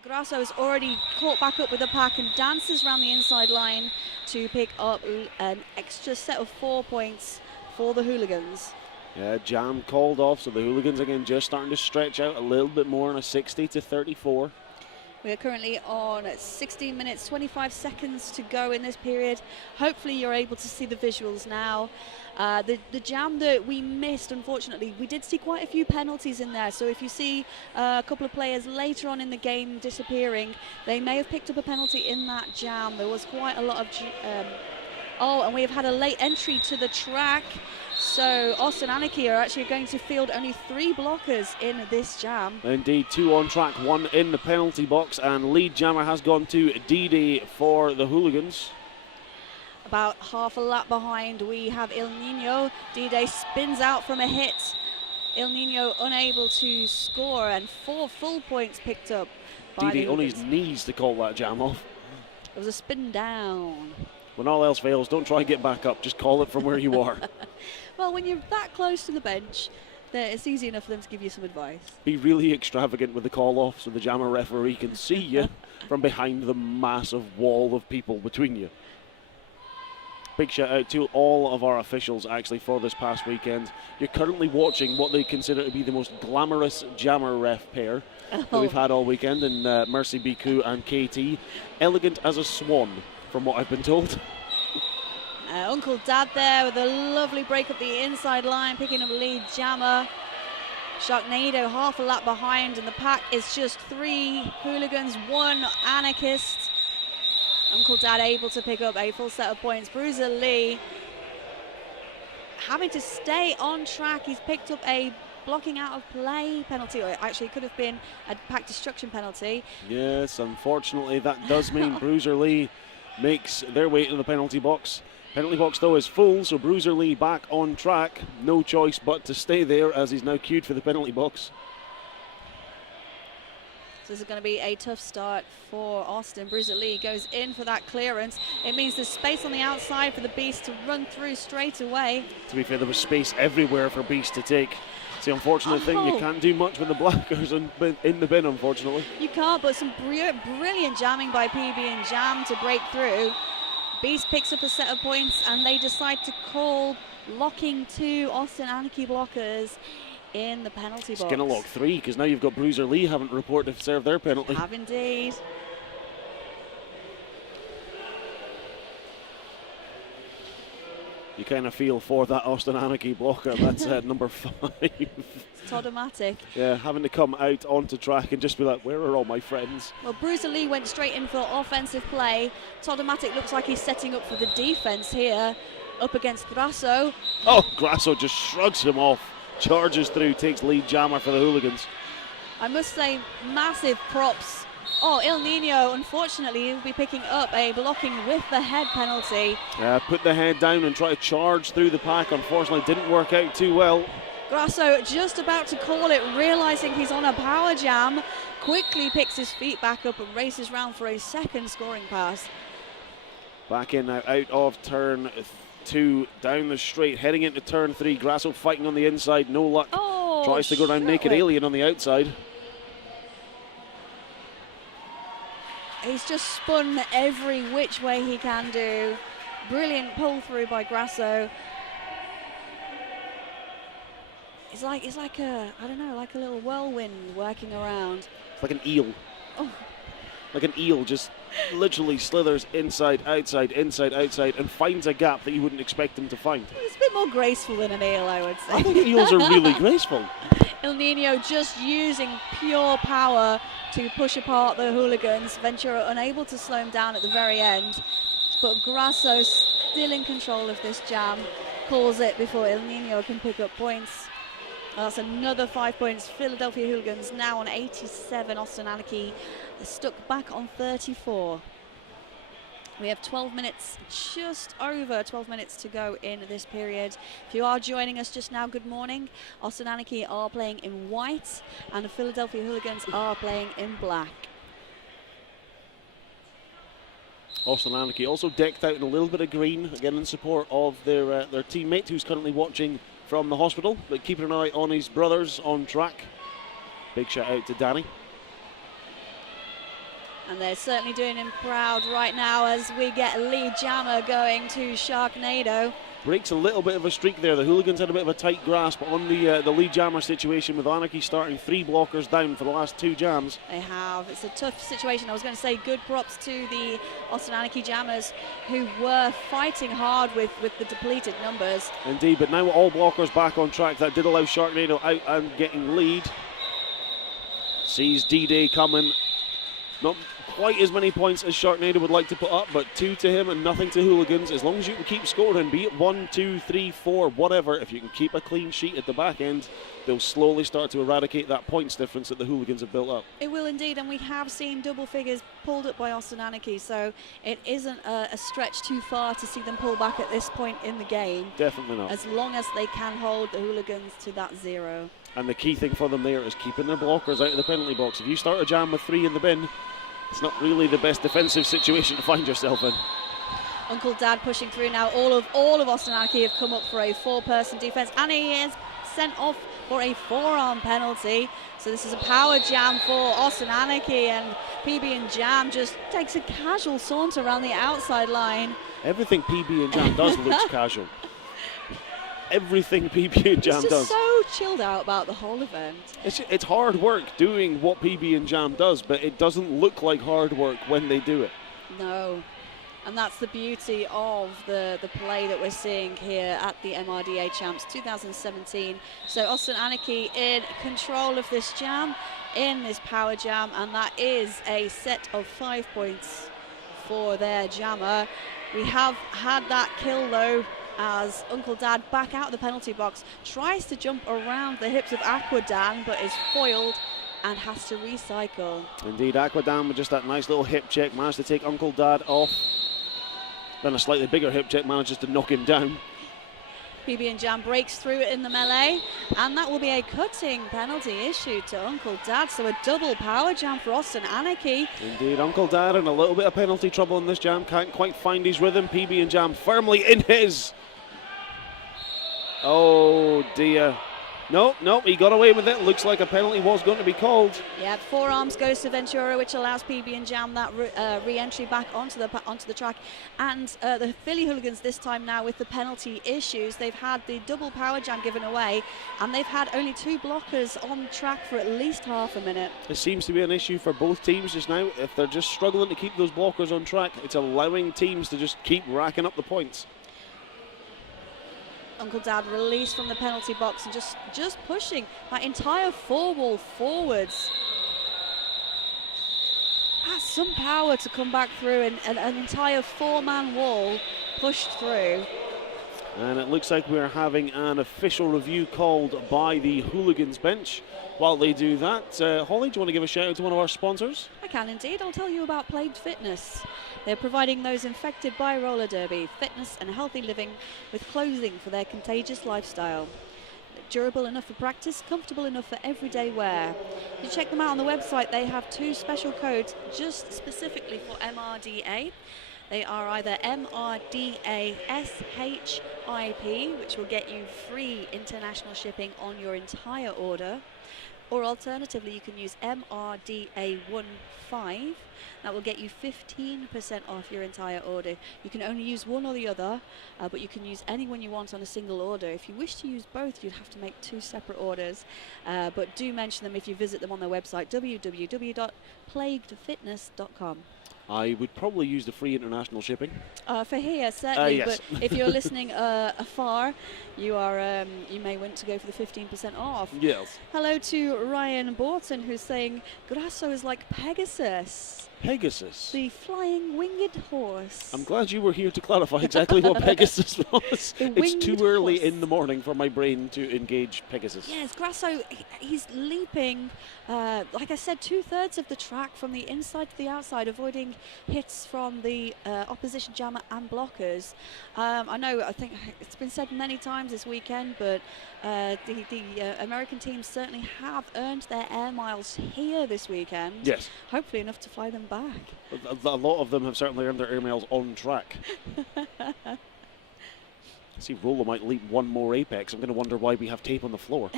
But Grasso has already caught back up with the pack and dances around the inside line to pick up an extra set of 4 points for the Hooligans. Yeah, jam called off, so the Hooligans again just starting to stretch out a little bit more on a 60-34. We are currently on 16 minutes, 25 seconds to go in this period. Hopefully you're able to see the visuals now. The jam that we missed, unfortunately, we did see quite a few penalties in there. So if you see a couple of players later on in the game disappearing, they may have picked up a penalty in that jam. There was quite a lot of... oh, and we have had a late entry to the track. So Austin Anarchy are actually going to field only 3 blockers in this jam. Indeed, 2 on track, 1 in the penalty box, and lead jammer has gone to Didi for the Hooligans. About half a lap behind, we have El Nino. Didi spins out from a hit. El Nino unable to score, and 4 full points picked up by Didi the on his Hooligans. knees to call that jam off. It was a spin down. When all else fails, don't try and get back up, just call it from where you are. Well, when you're that close to the bench, it's easy enough for them to give you some advice. Be really extravagant with the call off so the jammer referee can see you from behind the massive wall of people between you. Big shout out to all of our officials actually for this past weekend. You're currently watching what they consider to be the most glamorous jammer ref pair that we've had all weekend in Mercy Biku and KT. Elegant as a swan, from what I've been told. Uncle Dad there with a lovely break up the inside line, picking up lead jammer. Sharknado half a lap behind, and the pack is just 3 Hooligans, 1 Anarchist. Uncle Dad able to pick up a full set of points. Bruiser Lee having to stay on track. He's picked up a blocking out of play penalty, or actually it could have been a pack destruction penalty. Yes, unfortunately that does mean Bruiser Lee makes their way into the penalty box. Penalty box though is full, so Bruiser Lee back on track. No choice but to stay there as he's now queued for the penalty box. So this is going to be a tough start for Austin. Bruiser Lee goes in for that clearance. It means there's space on the outside for the Beast to run through straight away. To be fair, there was space everywhere for Beast to take. It's the unfortunate thing, you can't do much with the blockers in the bin, unfortunately. You can't, but some brilliant jamming by PB and Jam to break through. Beast picks up a set of points, and they decide to call locking 2 Austin Anarchy blockers in the penalty box. It's going to lock 3, because now you've got Bruiser Lee haven't reported to serve their penalty. Have indeed. You kind of feel for that Austin Anarchy blocker. That's number 5. It's Todomatic. Yeah, having to come out onto track and just be like, where are all my friends? Well, Bruiser Lee went straight in for offensive play. Todomatic looks like he's setting up for the defense here, up against Grasso. Oh, Grasso just shrugs him off, charges through, takes lead jammer for the Hooligans. I must say, massive props. Oh, El Nino, unfortunately, will be picking up a blocking with the head penalty. Put the head down and try to charge through the pack. Unfortunately, didn't work out too well. Grasso just about to call it, realizing he's on a power jam, quickly picks his feet back up and races round for a second scoring pass. Back in now, out of turn 2, down the straight, heading into turn 3. Grasso fighting on the inside, no luck. Oh, tries to go down Naked Alien on the outside. He's just spun every which way he can do. Brilliant pull through by Grasso. It's like a, I don't know, like a little whirlwind working around. It's like an eel. Oh. Like an eel, just literally slithers inside, outside, and finds a gap that you wouldn't expect him to find. It's a bit more graceful than an eel, I would say. I think eels are really graceful. El Nino just using pure power to push apart the Hooligans. Ventura unable to slow him down at the very end. But Grasso still in control of this jam. Calls it before El Nino can pick up points. That's another 5 points. Philadelphia Hooligans now on 87. Austin Anarchy stuck back on 34. We have 12 minutes, just over 12 minutes to go in this period. If you are joining us just now, good morning. Austin Anarchy are playing in white, and the Philadelphia Hooligans are playing in black. Austin Anarchy also decked out in a little bit of green, again in support of their teammate who's currently watching from the hospital, but keeping an eye on his brothers on track. Big shout out to Danny. And they're certainly doing him proud right now as we get lead jammer going to Sharknado. Breaks a little bit of a streak there. The Hooligans had a bit of a tight grasp on the lead jammer situation, with Anarchy starting 3 blockers down for the last 2 jams. They have. It's a tough situation. I was going to say good props to the Austin Anarchy jammers who were fighting hard with the depleted numbers. Indeed, but now all blockers back on track. That did allow Sharknado out and getting lead. Sees D-Day coming. Not quite as many points as Sharknado would like to put up, but 2 to him and nothing to Hooligans. As long as you can keep scoring, be it 1, 2, 3, 4, whatever, if you can keep a clean sheet at the back end, they'll slowly start to eradicate that points difference that the Hooligans have built up. It will indeed, and we have seen double figures pulled up by Austin Anarchy, so it isn't a stretch too far to see them pull back at this point in the game. Definitely not. As long as they can hold the Hooligans to that 0. And the key thing for them there is keeping their blockers out of the penalty box. If you start a jam with 3 in the bin, it's not really the best defensive situation to find yourself in. Uncle Dad pushing through now. All of Austin Anarchy have come up for a 4-person defense, and he is sent off for a forearm penalty. So this is a power jam for Austin Anarchy, and PB and Jam just takes a casual saunter around the outside line. Everything PB and Jam does looks casual. Everything PB and Jam It's does. just so chilled out about the whole event. It's hard work doing what PB and Jam does, but it doesn't look like hard work when they do it. No. And that's the beauty of the play that we're seeing here at the MRDA Champs 2017. So Austin Anarchy in control of this jam, in this power jam, and that is a set of 5 points for their jammer. We have had that kill though, as Uncle Dad back out of the penalty box tries to jump around the hips of Aquadan, but is foiled and has to recycle. Indeed, Aquadan with just that nice little hip check managed to take Uncle Dad off. Then a slightly bigger hip check manages to knock him down. PB and Jam breaks through in the melee, and that will be a cutting penalty issued to Uncle Dad. So a double power jam for Austin Anarchy. Indeed, Uncle Dad in a little bit of penalty trouble in this jam. Can't quite find his rhythm. PB and Jam firmly in his. Oh dear. Nope, he got away with it. Looks like a penalty was going to be called. Yeah, forearms goes to Ventura, which allows PB and Jam that re-entry back onto the track. And the Philly Hooligans this time now with the penalty issues. They've had the double power jam given away, and they've had only 2 blockers on track for at least half a minute. It seems to be an issue for both teams just now. If they're just struggling to keep those blockers on track, it's allowing teams to just keep racking up the points. Uncle Dad released from the penalty box and just pushing that entire 4-wall forwards. Has some power to come back through, and an entire 4-man wall pushed through. And it looks like we're having an official review called by the Hooligans bench. While they do that, Holly, do you want to give a shout out to one of our sponsors? I can indeed. I'll tell you about Plagued Fitness. They're providing those infected by roller derby fitness and healthy living with clothing for their contagious lifestyle. Durable enough for practice, comfortable enough for everyday wear. You check them out on the website. They have 2 special codes just specifically for MRDA. They are either MRDA SHIP, which will get you free international shipping on your entire order, or alternatively you can use MRDA 15. That will get you 15% off your entire order. You can only use one or the other, but you can use any one you want on a single order. If you wish to use both, you'd have to make 2 separate orders. But do mention them if you visit them on their website, www.plaguedfitness.com. I would probably use the free international shipping. For here, certainly, yes. but if you're listening afar, you may want to go for the 15% off. Yes. Hello to Ryan Borton, who's saying Grasso is like Pegasus. Pegasus. The flying winged horse. I'm glad you were here to clarify exactly what Pegasus was. It's too early horse. in the morning for my brain to engage Pegasus. Yes, Grasso, he's leaping, like I said, 2/3 of the track from the inside to the outside, avoiding hits from the opposition jammer and blockers. I think it's been said many times this weekend, but the American teams certainly have earned their air miles here this weekend. Yes. Hopefully enough to fly them back. A lot of them have certainly earned their air miles on track. I see Rolla might leap one more apex. I'm going to wonder why we have tape on the floor.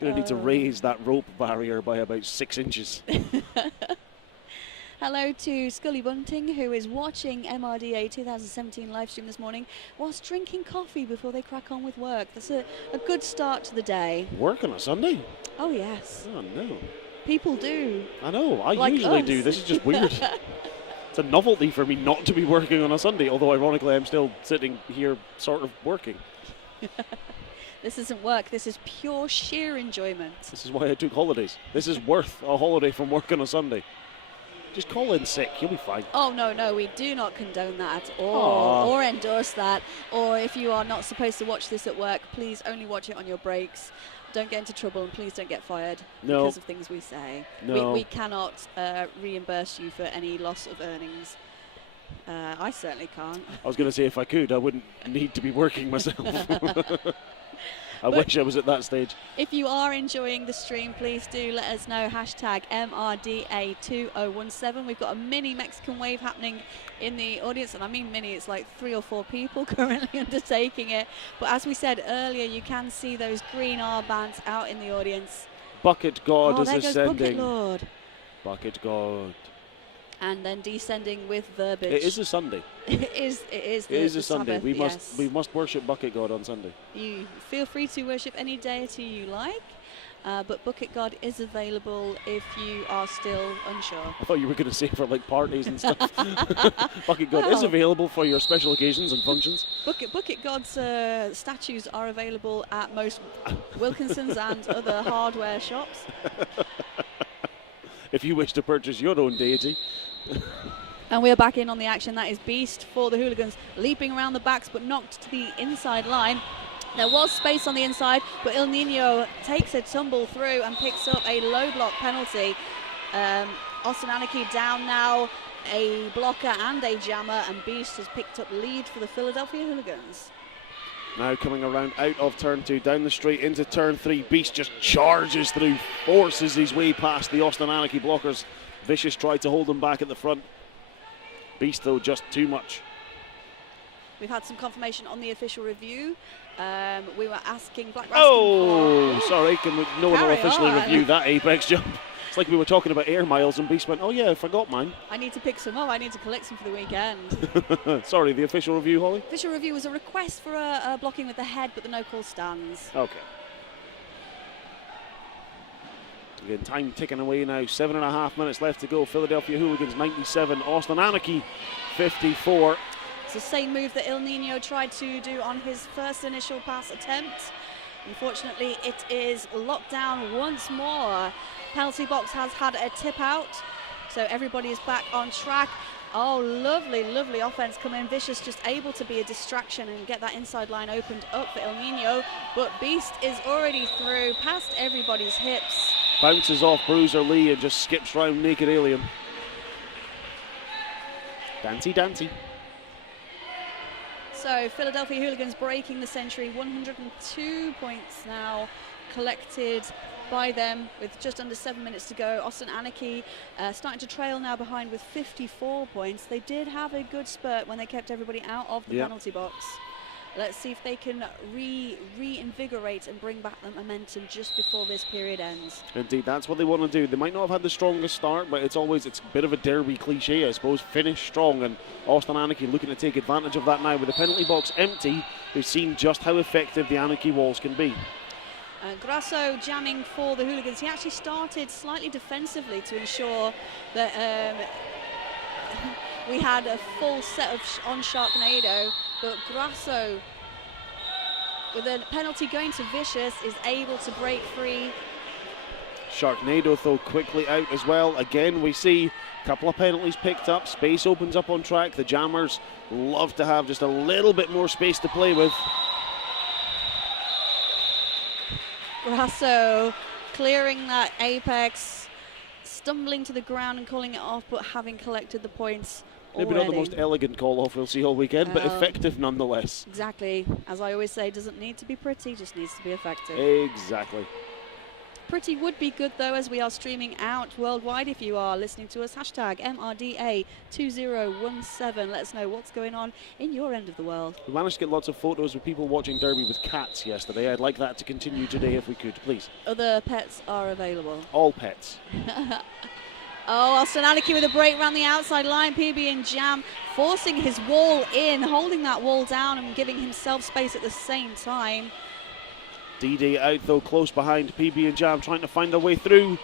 Going to need to raise that rope barrier by about 6 inches. Hello to Scully Bunting, who is watching MRDA 2017 live stream this morning whilst drinking coffee before they crack on with work. That's a good start to the day. Work on a Sunday? Oh, yes. Oh, no. People do. I know, I like usually us. do. This is just weird. It's a novelty for me not to be working on a Sunday, although ironically I'm still sitting here sort of working. This isn't work, this is pure sheer enjoyment. This is why I took holidays. This is worth a holiday from work on a Sunday. Just call in sick, you'll be fine. Oh, no, we do not condone that at all, Aww. or endorse that. Or if you are not supposed to watch this at work, please only watch it on your breaks. Don't get into trouble, and please don't get fired because of things we say. No. We cannot reimburse you for any loss of earnings. I certainly can't. I was going to say if I could, I wouldn't need to be working myself. I wish I was at that stage. If you are enjoying the stream, please do let us know. Hashtag MRDA2017. We've got a mini Mexican wave happening in the audience, and I mean mini, it's like 3 or 4 people currently undertaking it. But as we said earlier, you can see those green armbands out in the audience. Bucket God is there goes ascending. Bucket Lord. Bucket God. And then descending with verbiage. It is a Sunday. It is a Sunday. Sabbath, We must worship Bucket God on Sunday. You feel free to worship any deity you like, but Bucket God is available if you are still unsure. I thought you were going to say for like parties and stuff. Bucket God is available for your special occasions and functions. Bucket God's statues are available at most Wilkinson's and other hardware shops. If you wish to purchase your own deity. And we're back in on the action. That is Beast for the Hooligans, leaping around the backs but knocked to the inside line. There was space on the inside, but El Nino takes a tumble through and picks up a low block penalty. Austin Anarchy down now, a blocker and a jammer, and Beast has picked up lead for the Philadelphia Hooligans. Now coming around out of turn 2, down the straight into turn 3. Beast just charges through, forces his way past the Austin Anarchy blockers. Vicious tried to hold him back at the front. Beast, though, just too much. We've had some confirmation on the official review. We were asking Black Sorry, no one will officially review that Apex jump. It's like we were talking about air miles and Beast went, oh yeah, I forgot mine. I need to pick some up. I need to collect some for the weekend. Sorry, the official review, Holly? Official review was a request for a blocking with the head, but the no call stands. Okay. Again, time ticking away now. 7.5 minutes left to go. Philadelphia Hooligans 97, Austin Anarchy 54. It's the same move that El Nino tried to do on his first initial pass attempt. Unfortunately, it is locked down once more. Penalty box has had a tip out, so everybody is back on track. Oh, lovely, lovely offense coming. Vicious just able to be a distraction and get that inside line opened up for El Nino, but Beast is already through, past everybody's hips. Bounces off Bruiser Lee and just skips round Naked Alien. Dancy, dancy. So Philadelphia Hooligans breaking the century. 102 points now collected by them with just under 7 minutes to go. Austin Anarchy starting to trail now behind with 54 points. They did have a good spurt when they kept everybody out of the penalty box. Let's see if they can reinvigorate and bring back the momentum just before this period ends. Indeed, that's what they want to do. They might not have had the strongest start, but it's a bit of a derby cliche, I suppose. Finish strong, and Austin Anarchy looking to take advantage of that now with the penalty box empty. We've seen just how effective the Anarchy walls can be. Grasso jamming for the Hooligans. He actually started slightly defensively to ensure that we had a full set of on Sharknado, but Grasso, with a penalty going to Vicious, is able to break free. Sharknado, though, quickly out as well. Again, we see a couple of penalties picked up. Space opens up on track. The Jammers love to have just a little bit more space to play with. Grasso clearing that apex, stumbling to the ground and calling it off, but having collected the points Maybe already. not the most elegant call-off we'll see all weekend, but effective nonetheless. Exactly. As I always say, doesn't need to be pretty, just needs to be effective. Exactly. pretty would be good though, as we are streaming out worldwide. If you are listening to us, hashtag MRDA 2017. Let us know what's going on in your end of the world. We managed to get lots of photos of people watching Derby with cats yesterday. I'd like that to continue today if we could, please. Other pets are available. All pets. Oh, Austin Anarchy with a break around the outside line. PB and Jam forcing his wall in, holding that wall down and giving himself space at the same time. DD out though, close behind PB and Jam, trying to find their way through.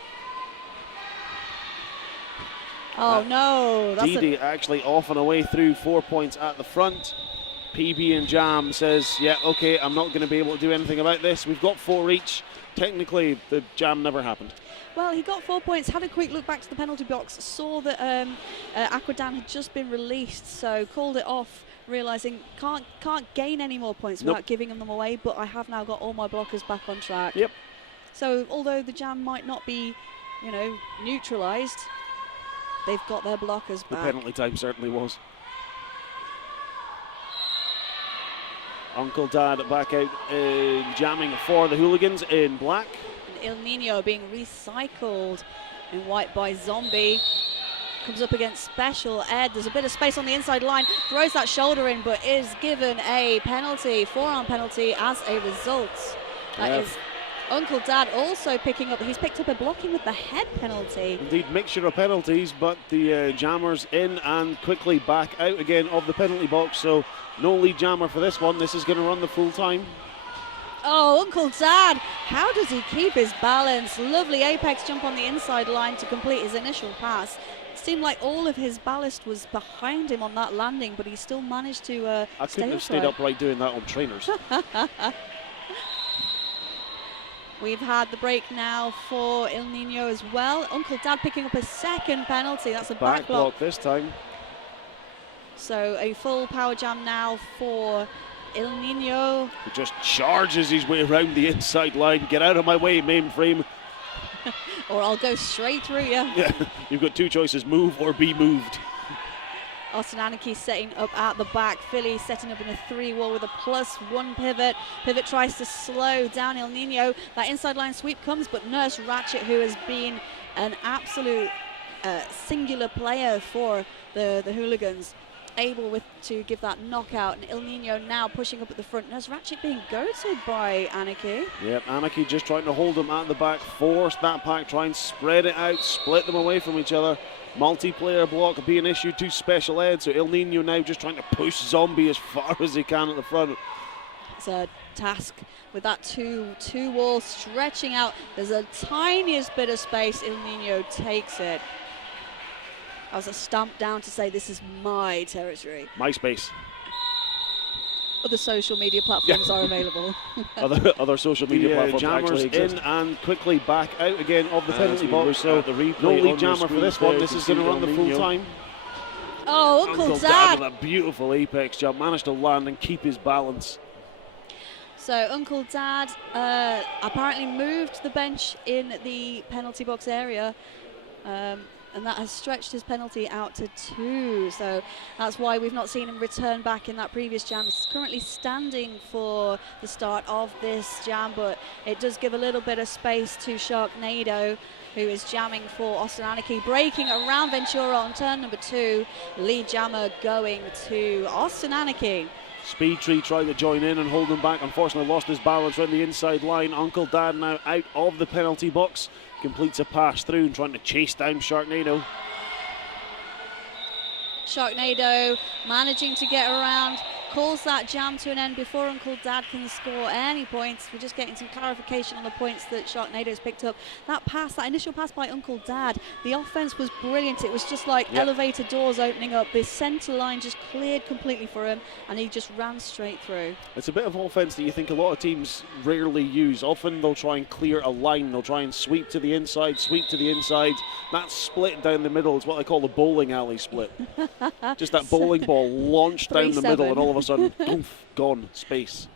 Oh no, that's DD actually off and away through, 4 points at the front. PB and Jam says, yeah, okay, I'm not going to be able to do anything about this. We've got 4 each. Technically, the jam never happened. Well, he got 4 points, had a quick look back to the penalty box, saw that Aquadan had just been released, so called it off, realising can't gain any more points without giving them away, but I have now got all my blockers back on track. Yep. So although the jam might not be, you know, neutralised, they've got their blockers back. The penalty time certainly was. Uncle Dad back out jamming for the Hooligans in black. El Nino being recycled in white by Zombie. Comes up against Special Ed. There's a bit of space on the inside line. Throws that shoulder in, but is given a penalty, forearm penalty as a result. That is Uncle Dad also picking up. He's picked up a blocking with the head penalty. Indeed, mixture of penalties, but the jammers in and quickly back out again of the penalty box. So no lead jammer for this one. This is going to run the full time. Oh, Uncle Dad, how does he keep his balance? Lovely apex jump on the inside line to complete his initial pass. It seemed like all of his ballast was behind him on that landing, but he still managed to I couldn't have stayed upright doing that on trainers. We've had the break now for El Nino as well. Uncle Dad picking up a second penalty. That's a back block this time. So a full power jam now for El Nino. He just charges his way around the inside line. Get out of my way, mainframe. Or I'll go straight through you. Yeah, you've got 2 choices, move or be moved. Austin Anarchy setting up at the back. Philly setting up in a 3-wall with a +1 pivot. Pivot tries to slow down El Nino. That inside line sweep comes, but Nurse Ratchet, who has been an absolute singular player for the Hooligans, able to give that knockout. And El Nino now pushing up at the front. Nurse Ratchet being goated by Anarchy. Yep, Anarchy just trying to hold them at the back, force that pack, try and spread it out, split them away from each other. Multiplayer block being issued to Special Ed, so El Nino now just trying to push Zombie as far as he can at the front. It's a task with that two wall stretching out. There's a tiniest bit of space. El Nino takes it. That was a stamp down to say this is my territory. My space. Other social media platforms are available. other social media platforms jammers actually exist. In and quickly back out again of the penalty box. So no lead jammer for this one. This is going to run the full time. Oh, Uncle Dad with a beautiful apex jump, managed to land and keep his balance. So Uncle Dad apparently moved the bench in the penalty box area. And that has stretched his penalty out to 2. So that's why we've not seen him return back in that previous jam. He's currently standing for the start of this jam, but it does give a little bit of space to Sharknado, who is jamming for Austin Anarchy, breaking around Ventura on turn number 2. Lead jammer going to Austin Anarchy. Speed Tree tried to join in and hold him back. Unfortunately lost his balance around the inside line. Uncle Dad now out of the penalty box. Completes a pass through and trying to chase down Sharknado. Sharknado managing to get around, calls that jam to an end before Uncle Dad can score any points. We're just getting some clarification on the points that Sharknado's picked up. That pass, that initial pass by Uncle Dad, the offense was brilliant. It was just like elevator doors opening up. The center line just cleared completely for him, and he just ran straight through. It's a bit of offense that you think a lot of teams rarely use. Often they'll try and clear a line. They'll try and sweep to the inside, sweep to the inside. That split down the middle is what I call the bowling alley split. Just that bowling ball launched down the middle, and all of a sudden, oof, gone, space.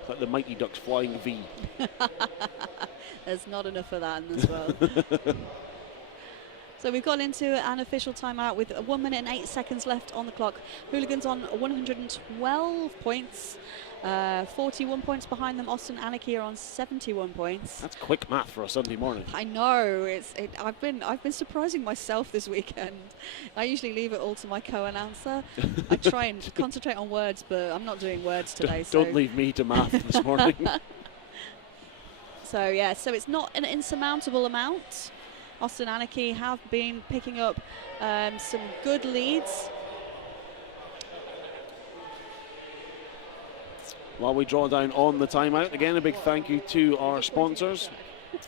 It's like the Mighty Ducks flying V. There's not enough of that in this world. So we've gone into an official timeout with 1 minute and 8 seconds left on the clock. Hooligans on 112 points. 41 points behind them. Austin Anarchy are on 71 points. That's quick math for a Sunday morning. I know. I've been surprising myself this weekend. I usually leave it all to my co-announcer. I try and concentrate on words, but I'm not doing words today. Don't leave me to math this morning. So yeah, so it's not an insurmountable amount. Austin Anarchy have been picking up some good leads. While we draw down on the timeout, again, a big thank you to our sponsors.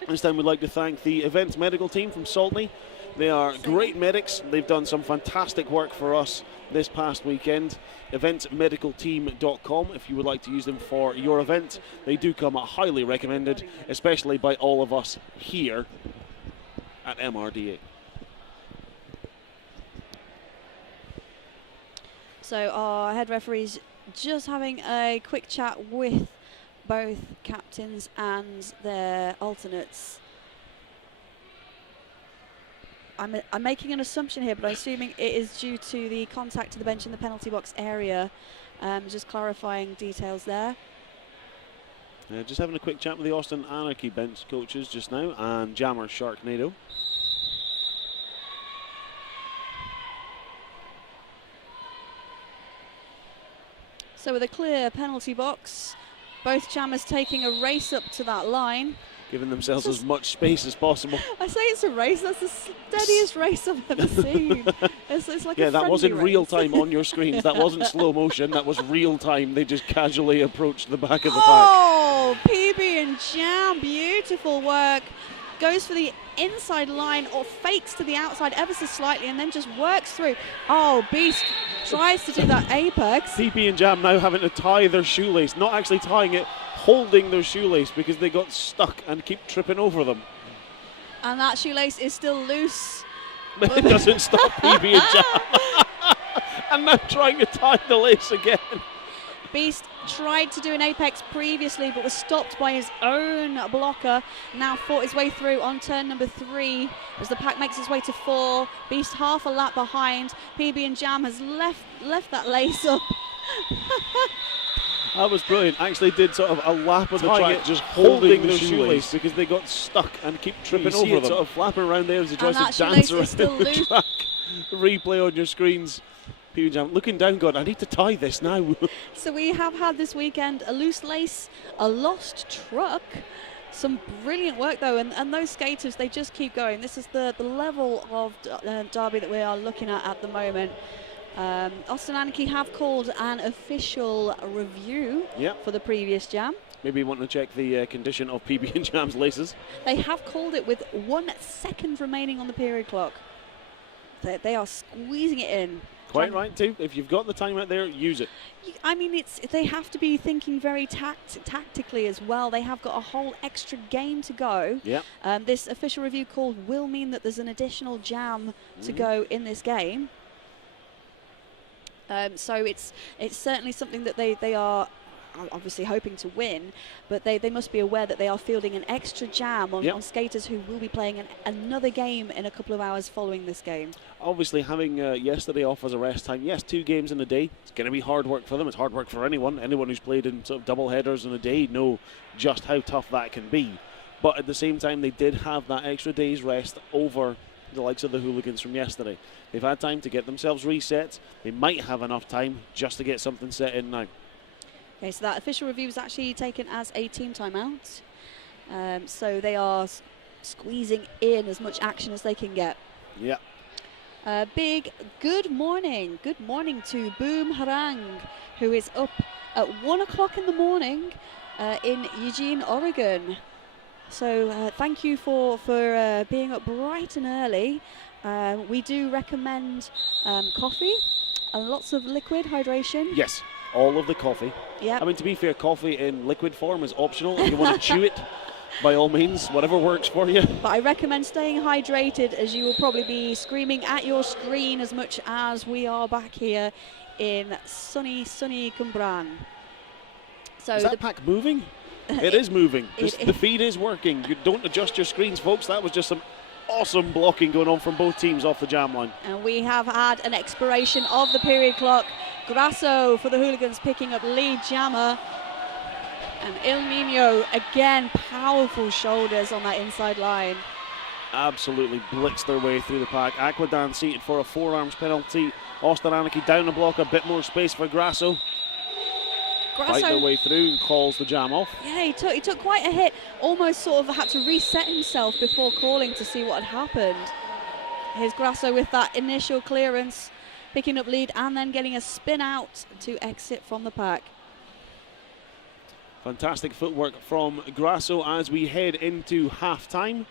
This time we'd like to thank the events medical team from Saltney. They are great medics. They've done some fantastic work for us this past weekend. Eventsmedicalteam.com if you would like to use them for your event. They do come highly recommended, especially by all of us here at MRDA. So our head referees just having a quick chat with both captains and their alternates. I'm making an assumption here, but I'm assuming it is due to the contact to the bench in the penalty box area. Just clarifying details there. Just having a quick chat with the Austin Anarchy bench coaches just now, and Jammer Sharknado. So with a clear penalty box, both jammers taking a race up to that line. Giving themselves as much space as possible. I say it's a race, that's the steadiest race I've ever seen. It's like yeah, that wasn't race. real time on your screens. That wasn't slow motion, that was real time. They just casually approached the back of the pack. Oh, PB and Jam, beautiful work. Goes for the inside line or fakes to the outside ever so slightly and then just works through. Oh, Beast tries to do that apex. PB and Jam now having to tie their shoelace, not actually tying it, holding their shoelace because they got stuck and keep tripping over them. And that shoelace is still loose. But it doesn't stop PB and Jam. And now trying to tie the lace again. Beast tried to do an apex previously but was stopped by his own blocker. Now fought his way through on turn number 3 as the pack makes its way to 4. Beast half a lap behind. PB and Jam has left that lace up. That was brilliant. Actually did sort of a lap of the track, just holding their shoelace because they got stuck and keep tripping over them. Sort of flapping around there as he tries to dance around the track. The replay on your screens. Looking down, God, I need to tie this now. So we have had this weekend a loose lace, a lost truck. Some brilliant work though, and those skaters, they just keep going. This is the level of derby that we are looking at the moment. Austin Anarchy have called an official review for the previous jam. Maybe you want to check the condition of PB and Jam's laces. They have called it with 1 second remaining on the period clock. They are squeezing it in. Quite right too. If you've got the time out there, use it. I mean, they have to be thinking very tactically as well. They have got a whole extra game to go. Yeah. This official review call will mean that there's an additional jam to go in this game. So it's certainly something that they are obviously hoping to win, but they must be aware that they are fielding an extra jam on skaters who will be playing another game in a couple of hours following this game. Obviously having yesterday off as a rest time, yes, 2 games in a day, it's going to be hard work for them. It's hard work for anyone who's played in sort of double headers in a day know just how tough that can be. But at the same time, they did have that extra day's rest over the likes of the Hooligans from yesterday. They've had time to get themselves reset. They might have enough time just to get something set in now. Okay, so that official review was actually taken as a team timeout. So they are squeezing in as much action as they can get. Yeah. Big good morning. Good morning to Boom Harang, who is up at 1 o'clock in the morning in Eugene, Oregon. So thank you for being up bright and early. We do recommend coffee and lots of liquid hydration. Yes. All of the coffee. Yeah. I mean, to be fair, coffee in liquid form is optional. If you want to chew it, by all means, whatever works for you. But I recommend staying hydrated, as you will probably be screaming at your screen as much as we are back here in sunny Cymru. So is that pack moving? It is moving. The feed is working. You don't adjust your screens, folks. That was just some awesome blocking going on from both teams off the jam line. And we have had an expiration of the period clock. Grasso for the Hooligans picking up lead jammer. And El Nino, again, powerful shoulders on that inside line. Absolutely blitzed their way through the pack. Aquadan seated for a forearms penalty. Austin Anarchy down the block, a bit more space for Grasso. Fight their way through and calls the jam off. Yeah, he took quite a hit. Almost sort of had to reset himself before calling to see what had happened. Here's Grasso with that initial clearance, picking up lead and then getting a spin out to exit from the pack. Fantastic footwork from Grasso as we head into half-time.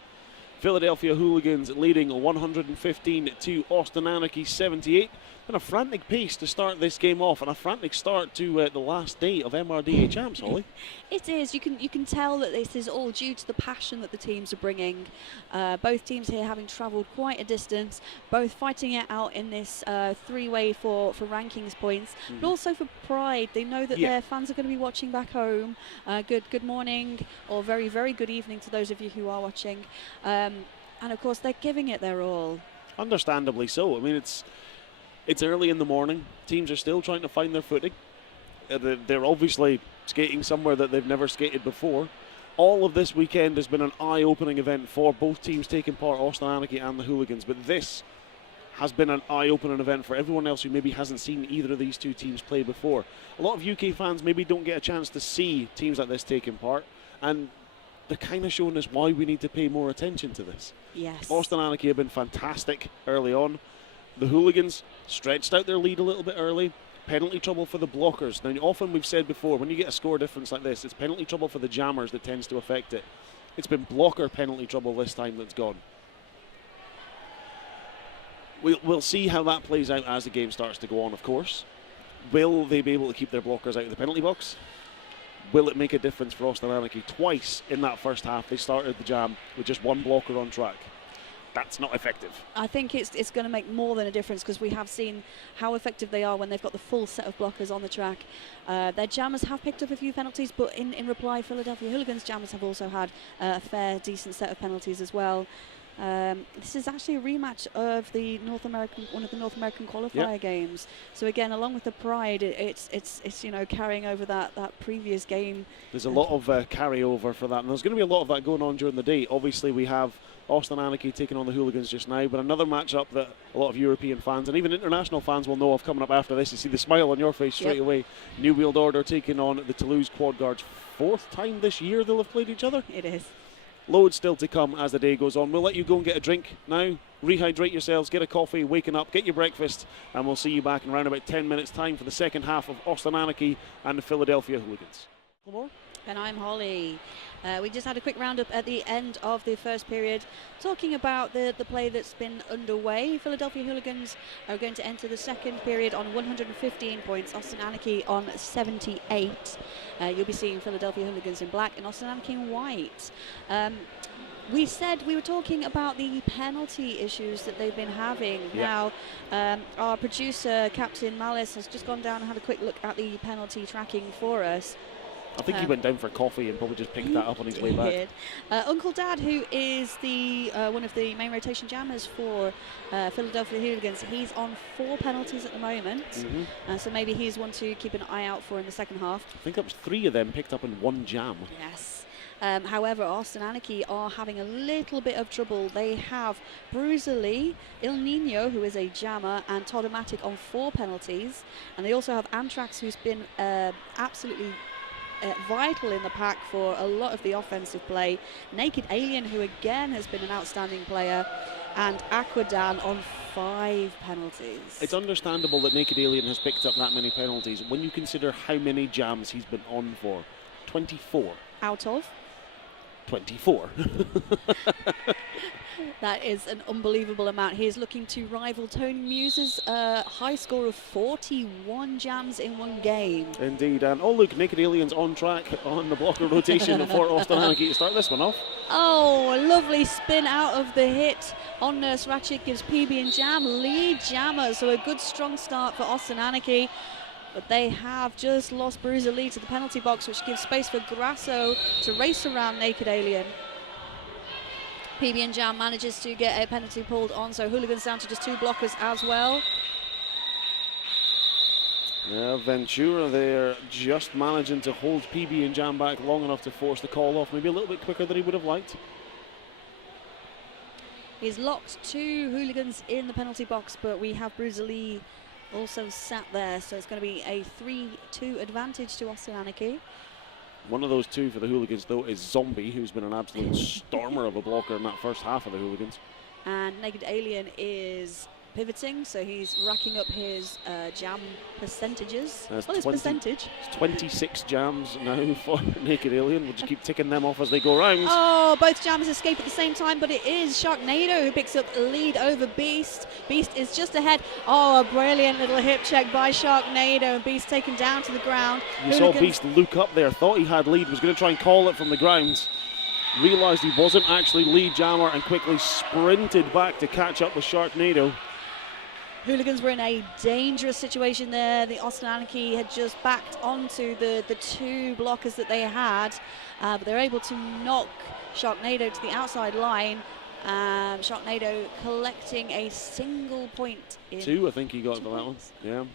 Philadelphia Hooligans leading 115 to Austin Anarchy 78. And a frantic pace to start this game off, and a frantic start to the last day of MRDA champs, Holly. It is. You can tell that this is all due to the passion that the teams are bringing. Both teams here having travelled quite a distance, both fighting it out in this three-way for rankings points, but also for pride. They know that their fans are going to be watching back home. Good morning, or very, very good evening to those of you who are watching. And of course, they're giving it their all. Understandably so. I mean, it's early in the morning. Teams are still trying to find their footing. They're obviously skating somewhere that they've never skated before. All of this weekend has been an eye-opening event for both teams taking part, Austin Anarchy and the Hooligans. But this has been an eye-opening event for everyone else who maybe hasn't seen either of these two teams play before. A lot of UK fans maybe don't get a chance to see teams like this taking part. And they're kind of showing us why we need to pay more attention to this. Yes. Austin Anarchy have been fantastic early on. The Hooligans stretched out their lead a little bit early. Penalty trouble for the blockers. Now, often we've said before, when you get a score difference like this, it's penalty trouble for the jammers that tends to affect it. It's been blocker penalty trouble this time that's gone. We'll see how that plays out as the game starts to go on, of course. Will they be able to keep their blockers out of the penalty box? Will it make a difference for Austin Anarchy? Twice in that first half, they started the jam with just one blocker on track. That's not effective. I think it's going to make more than a difference, because we have seen how effective they are when they've got the full set of blockers on the track. Their jammers have picked up a few penalties, but in reply, Philadelphia Hooligans jammers have also had a fair, decent set of penalties as well. This is actually a rematch of the one of the North American qualifier games. So again, along with the pride, it's carrying over that previous game. There's a lot of carryover for that, and there's going to be a lot of that going on during the day. Obviously, we have Austin Anarchy taking on the Hooligans just now, but another matchup that a lot of European fans and even international fans will know of coming up after this. You see the smile on your face straight away. New World Order taking on the Toulouse Quad Guards. 4th time this year they'll have played each other. It is. Loads still to come as the day goes on. We'll let you go and get a drink now, rehydrate yourselves, get a coffee, waken up, get your breakfast, and we'll see you back in around about 10 minutes time for the second half of Austin Anarchy and the Philadelphia Hooligans. More? And I'm Holly. We just had a quick roundup at the end of the first period, talking about the play that's been underway. Philadelphia Hooligans are going to enter the second period on 115 points, Austin Anarchy on 78. You'll be seeing Philadelphia Hooligans in black and Austin Anarchy in white. We were talking about the penalty issues that they've been having. Now, our producer, Captain Malice, has just gone down and had a quick look at the penalty tracking for us. I think he went down for coffee and probably just picked that up on his way back. Uncle Dad, who is the one of the main rotation jammers for Philadelphia Hooligans, he's on 4 penalties at the moment. So maybe he's one to keep an eye out for in the second half. I think that was 3 of them picked up in one jam. Yes. However, Austin Anarchy are having a little bit of trouble. They have Bruiser Lee, El Nino, who is a jammer, and Todomatic on 4 penalties. And they also have Antrax, who's been absolutely vital in the pack for a lot of the offensive play. Naked Alien, who again has been an outstanding player, and Aquadan on 5 penalties. It's understandable that Naked Alien has picked up that many penalties when you consider how many jams he's been on for. 24. Out of? 24. That is an unbelievable amount. He is looking to rival Tony Muse's high score of 41 jams in one game. Indeed, and oh look, Naked Alien's on track on the blocker rotation for Austin Anarchy to start this one off. Oh, a lovely spin out of the hit on Nurse Ratchet gives PB and Jam lead jammer, so a good strong start for Austin Anarchy. But they have just lost Bruiser Lee to the penalty box, which gives space for Grasso to race around Naked Alien. PB and Jam manages to get a penalty pulled on, so Hooligans down to just 2 blockers as well. Yeah, Ventura there just managing to hold PB and Jam back long enough to force the call off, maybe a little bit quicker than he would have liked. He's locked 2 Hooligans in the penalty box, but we have Bruiser Lee also sat there, so it's going to be a 3-2 advantage to Austin Anarchy. One of those 2 for the Hooligans, though, is Zombie, who's been an absolute stormer of a blocker in that first half of the Hooligans. And Naked Alien is pivoting, so he's racking up his jam percentages. His percentage. It's 26 jams now for Naked Alien. We'll just keep ticking them off as they go round. Oh, both jams escape at the same time, but it is Sharknado who picks up lead over Beast. Beast is just ahead. Oh, a brilliant little hip check by Sharknado. Beast taken down to the ground. You saw Beast look up there, thought he had lead, was going to try and call it from the ground. Realised he wasn't actually lead jammer and quickly sprinted back to catch up with Sharknado. Hooligans were in a dangerous situation there. The Austin Anarchy had just backed onto the 2 blockers that they had, but they're able to knock Sharknado to the outside line. Sharknado collecting a single point. 2, I think he got for that one. Yeah.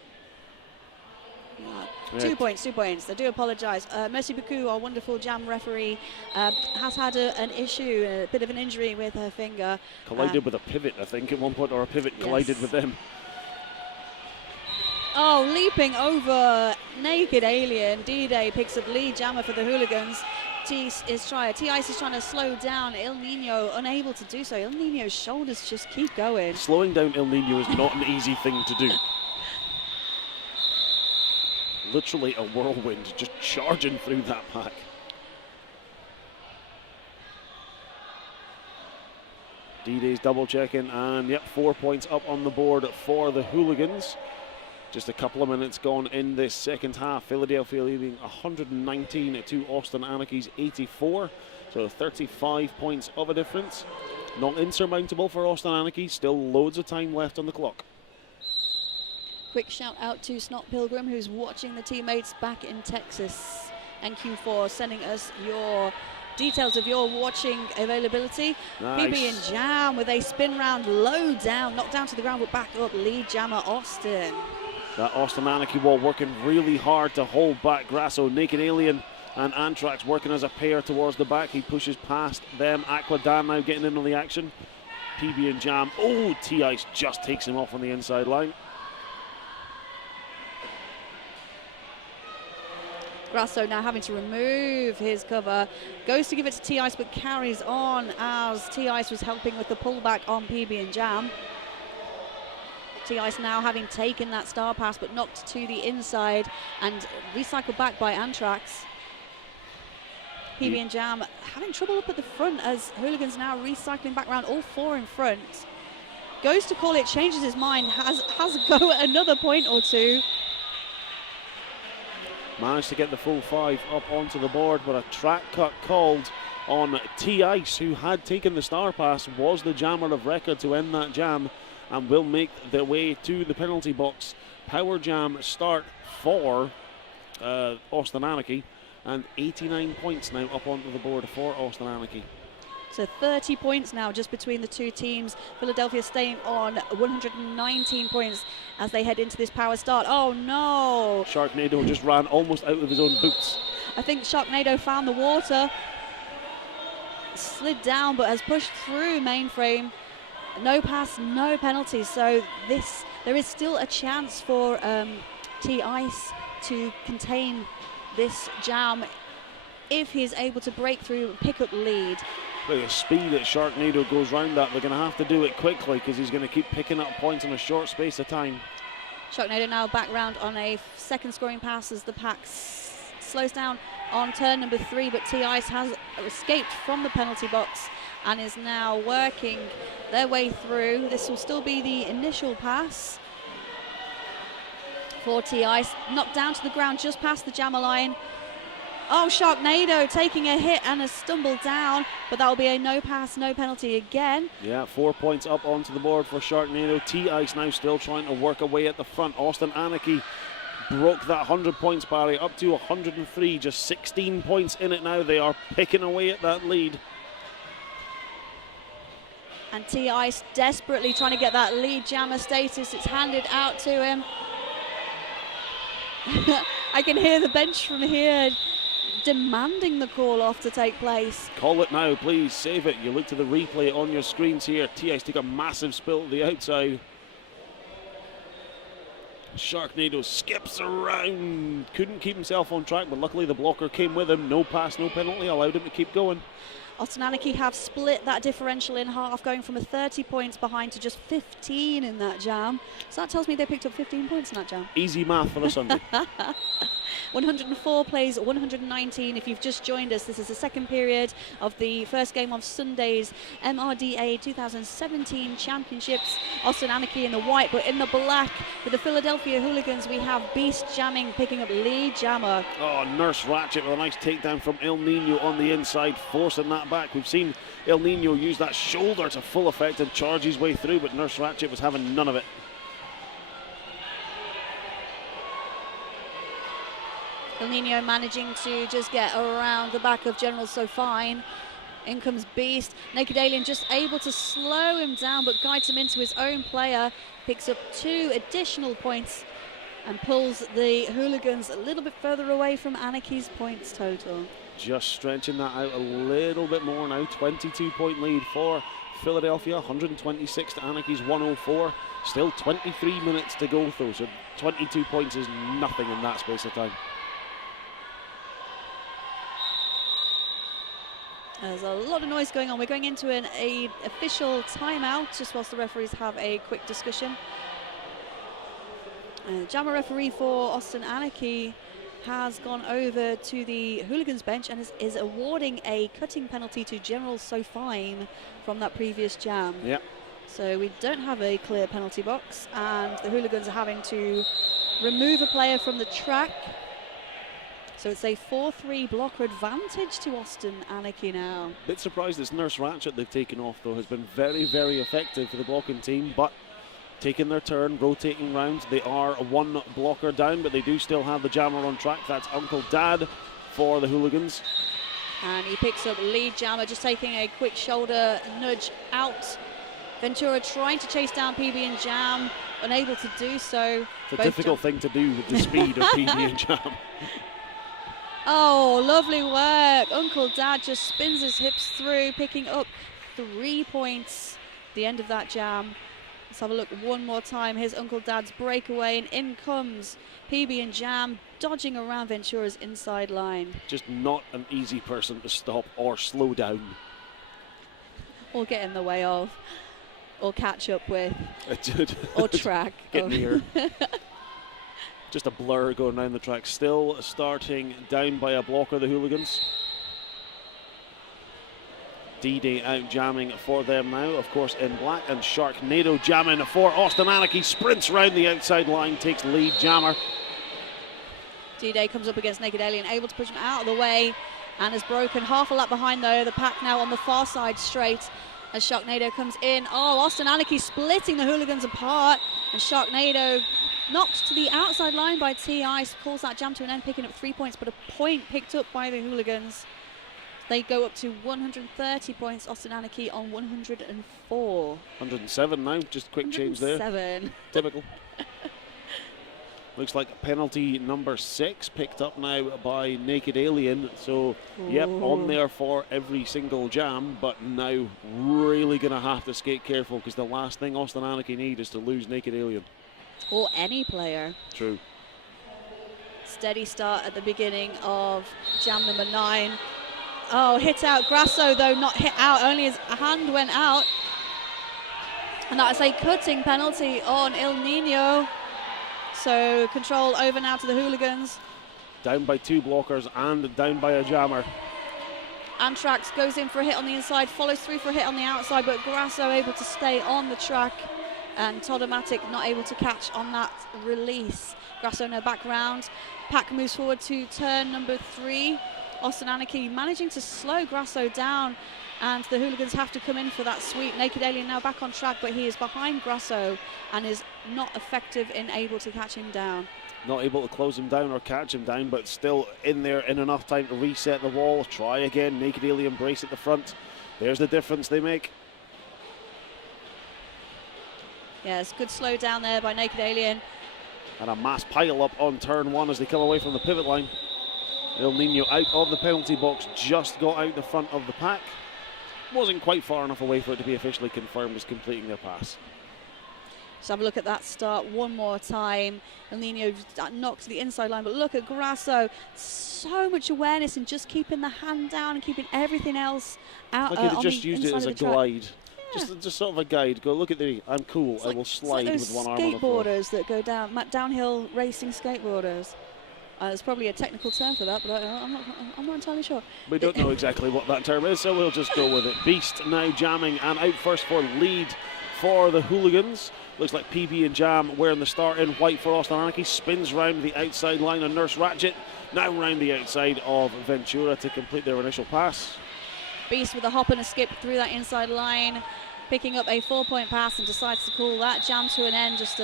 2 points, 2 points. I do apologise. Merci beaucoup, our wonderful jam referee, has had an issue, a bit of an injury with her finger. Collided with a pivot, I think, at one point, or a pivot collided with them. Oh, leaping over Naked Alien. D-Day picks up lead jammer for the Hooligans. T-Ice is trying to slow down El Nino, unable to do so. El Nino's shoulders just keep going. Slowing down El Nino is not an easy thing to do. Literally a whirlwind just charging through that pack. D-Day's double checking, and yep, 4 points up on the board for the Hooligans. Just a couple of minutes gone in this second half. Philadelphia leading 119 to Austin Anarchy's 84. So 35 points of a difference. Not insurmountable for Austin Anarchy. Still loads of time left on the clock. Quick shout out to Snot Pilgrim, who's watching the teammates back in Texas. NQ4 sending us your details of your watching availability. Nice. PB and Jam with a spin round, low down, knocked down to the ground, but back up. Lead jammer Austin. That Austin Anarchy wall working really hard to hold back Grasso. Naked Alien and Anthrax working as a pair towards the back. He pushes past them. Aquadan now getting into the action. PB and Jam. Oh, T-Ice just takes him off on the inside line. Grasso now having to remove his cover. Goes to give it to T-Ice, but carries on as T-Ice was helping with the pullback on PB and Jam. T-Ice now having taken that star pass, but knocked to the inside and recycled back by Anthrax. PB and Jam having trouble up at the front as Hooligans now recycling back around, all 4 in front. Goes to call it, changes his mind, has a go at another point or 2. Managed to get the full 5 up onto the board, but a track cut called on T-Ice, who had taken the star pass, was the jammer of record to end that jam, and will make their way to the penalty box. Power jam start for Austin Anarchy, and 89 points now up onto the board for Austin Anarchy. So 30 points now just between the 2 teams. Philadelphia staying on 119 points as they head into this power start. Oh no! Sharknado just ran almost out of his own boots. I think Sharknado found the water, slid down, but has pushed through mainframe. No pass, no penalty. So there is still a chance for T-Ice to contain this jam if he's able to break through and pick up lead. Look at the speed that Sharknado goes round that. They're going to have to do it quickly because he's going to keep picking up points in a short space of time. Sharknado now back round on a second scoring pass as the pack slows down on turn number 3, but T-Ice has escaped from the penalty box and is now working their way through. This will still be the initial pass for T-Ice. Knocked down to the ground just past the jammer line. Oh, Sharknado taking a hit and has stumbled down, but that will be a no pass, no penalty again. Yeah, 4 points up onto the board for Sharknado. T-Ice now still trying to work away at the front. Austin Anarchy broke that 100 points barrier up to 103, just 16 points in it now. They are picking away at that lead. And T-Ice desperately trying to get that lead jammer status. It's handed out to him. I can hear the bench from here demanding the call off to take place. Call it now, please. Save it. You look to the replay on your screens here. T-Ice took a massive spill to the outside. Sharknado skips around. Couldn't keep himself on track, but luckily the blocker came with him. No pass, no penalty. Allowed him to keep going. Austin Anarchy have split that differential in half, going from a 30 points behind to just 15 in that jam. So that tells me they picked up 15 points in that jam. Easy math for a Sunday. 104 plays 119. If you've just joined us, this is the second period of the first game of Sunday's MRDA 2017 Championships. Austin Anarchy in the white, but in the black with the Philadelphia Hooligans, we have Beast jamming, picking up lead jammer. Oh, Nurse Ratchet with a nice takedown from El Nino on the inside, forcing that back. We've seen El Nino use that shoulder to full effect and charge his way through, but Nurse Ratchet was having none of it. El Nino managing to just get around the back of General Sofine. In comes Beast. Naked Alien just able to slow him down, but guides him into his own player. Picks up 2 additional points and pulls the Hooligans a little bit further away from Anarchy's points total. Just stretching that out a little bit more now. 22-point lead for Philadelphia, 126 to Anarchy's 104. Still 23 minutes to go though, so 22 points is nothing in that space of time. There's a lot of noise going on. We're going into an official timeout just whilst the referees have a quick discussion. Jammer referee for Austin Anarchy has gone over to the Hooligans bench and is awarding a cutting penalty to General Sofine from that previous jam. Yep. So we don't have a clear penalty box, and the Hooligans are having to remove a player from the track. So it's a 4-3 blocker advantage to Austin Anarchy now. Bit surprised it's Nurse Ratchet they've taken off though. Has been very, very effective for the blocking team, but taking their turn, rotating rounds. They are 1 blocker down, but they do still have the jammer on track. That's Uncle Dad for the Hooligans. And he picks up lead jammer, just taking a quick shoulder nudge out. Ventura trying to chase down PB and Jam, unable to do so. It's a difficult thing to do with the speed of PB and Jam. Oh, lovely work. Uncle Dad just spins his hips through, picking up 3 points at the end of that jam. Let's have a look one more time. Here's Uncle Dad's breakaway, and in comes PB and Jam, dodging around Ventura's inside line. Just not an easy person to stop or slow down. Or get in the way of, or catch up with, or track. Get near. Just a blur going down the track. Still starting down by a blocker, the Hooligans. D-Day out jamming for them now, of course, in black, and Sharknado jamming for Austin Anarchy. Sprints round the outside line, takes lead jammer. D-Day comes up against Naked Alien, able to push him out of the way, and is broken. Half a lap behind though. The pack now on the far side straight as Sharknado comes in. Oh, Austin Anarchy splitting the Hooligans apart, and Sharknado knocked to the outside line by T-Ice, calls that jam to an end, picking up 3 points, but a point picked up by the Hooligans. They go up to 130 points, Austin Anarchy on 104. 107 now, just a quick change there. 107. Typical. Looks like penalty number 6 picked up now by Naked Alien. So, yep, on there for every single jam, but now really going to have to skate careful, because the last thing Austin Anarchy need is to lose Naked Alien. Or any player. True. Steady start at the beginning of jam number 9. Oh, hit out. Grasso, though, not hit out. Only his hand went out. And that is a cutting penalty on El Nino. So control over now to the Hooligans. Down by 2 blockers and down by a jammer. Antrax goes in for a hit on the inside, follows through for a hit on the outside, but Grasso able to stay on the track. And Todomatic not able to catch on that release. Grasso no back round. Pack moves forward to turn number 3. Austin Anarchy managing to slow Grasso down, and the Hooligans have to come in for that sweep. Naked Alien now back on track, but he is behind Grasso and is not effective in able to catch him down. Not able to close him down or catch him down, but still in there in enough time to reset the wall. Try again. Naked Alien brace at the front. There's the difference they make. Yes, good slow down there by Naked Alien. And a mass pile up on turn 1 as they come away from the pivot line. El Nino out of the penalty box, just got out the front of the pack. Wasn't quite far enough away for it to be officially confirmed as completing their pass. Let's have a look at that start one more time. El Nino knocks the inside line, but look at Grasso. So much awareness and just keeping the hand down and keeping everything else out. Like he just used it as a glide. Yeah. Just sort of a guide. Go, look at me, I'm cool. I will slide with one arm on the floor. Skateboarders that go downhill racing skateboarders. There's probably a technical term for that, but I'm not entirely sure. We don't know exactly what that term is, so we'll just go with it. Beast now jamming and out first for lead for the Hooligans. Looks like PB and Jam wearing the start in white for Austin Anarchy. Spins round the outside line on Nurse Ratchet. Now round the outside of Ventura to complete their initial pass. Beast with a hop and a skip through that inside line, picking up a 4-point pass and decides to call that jam to an end, just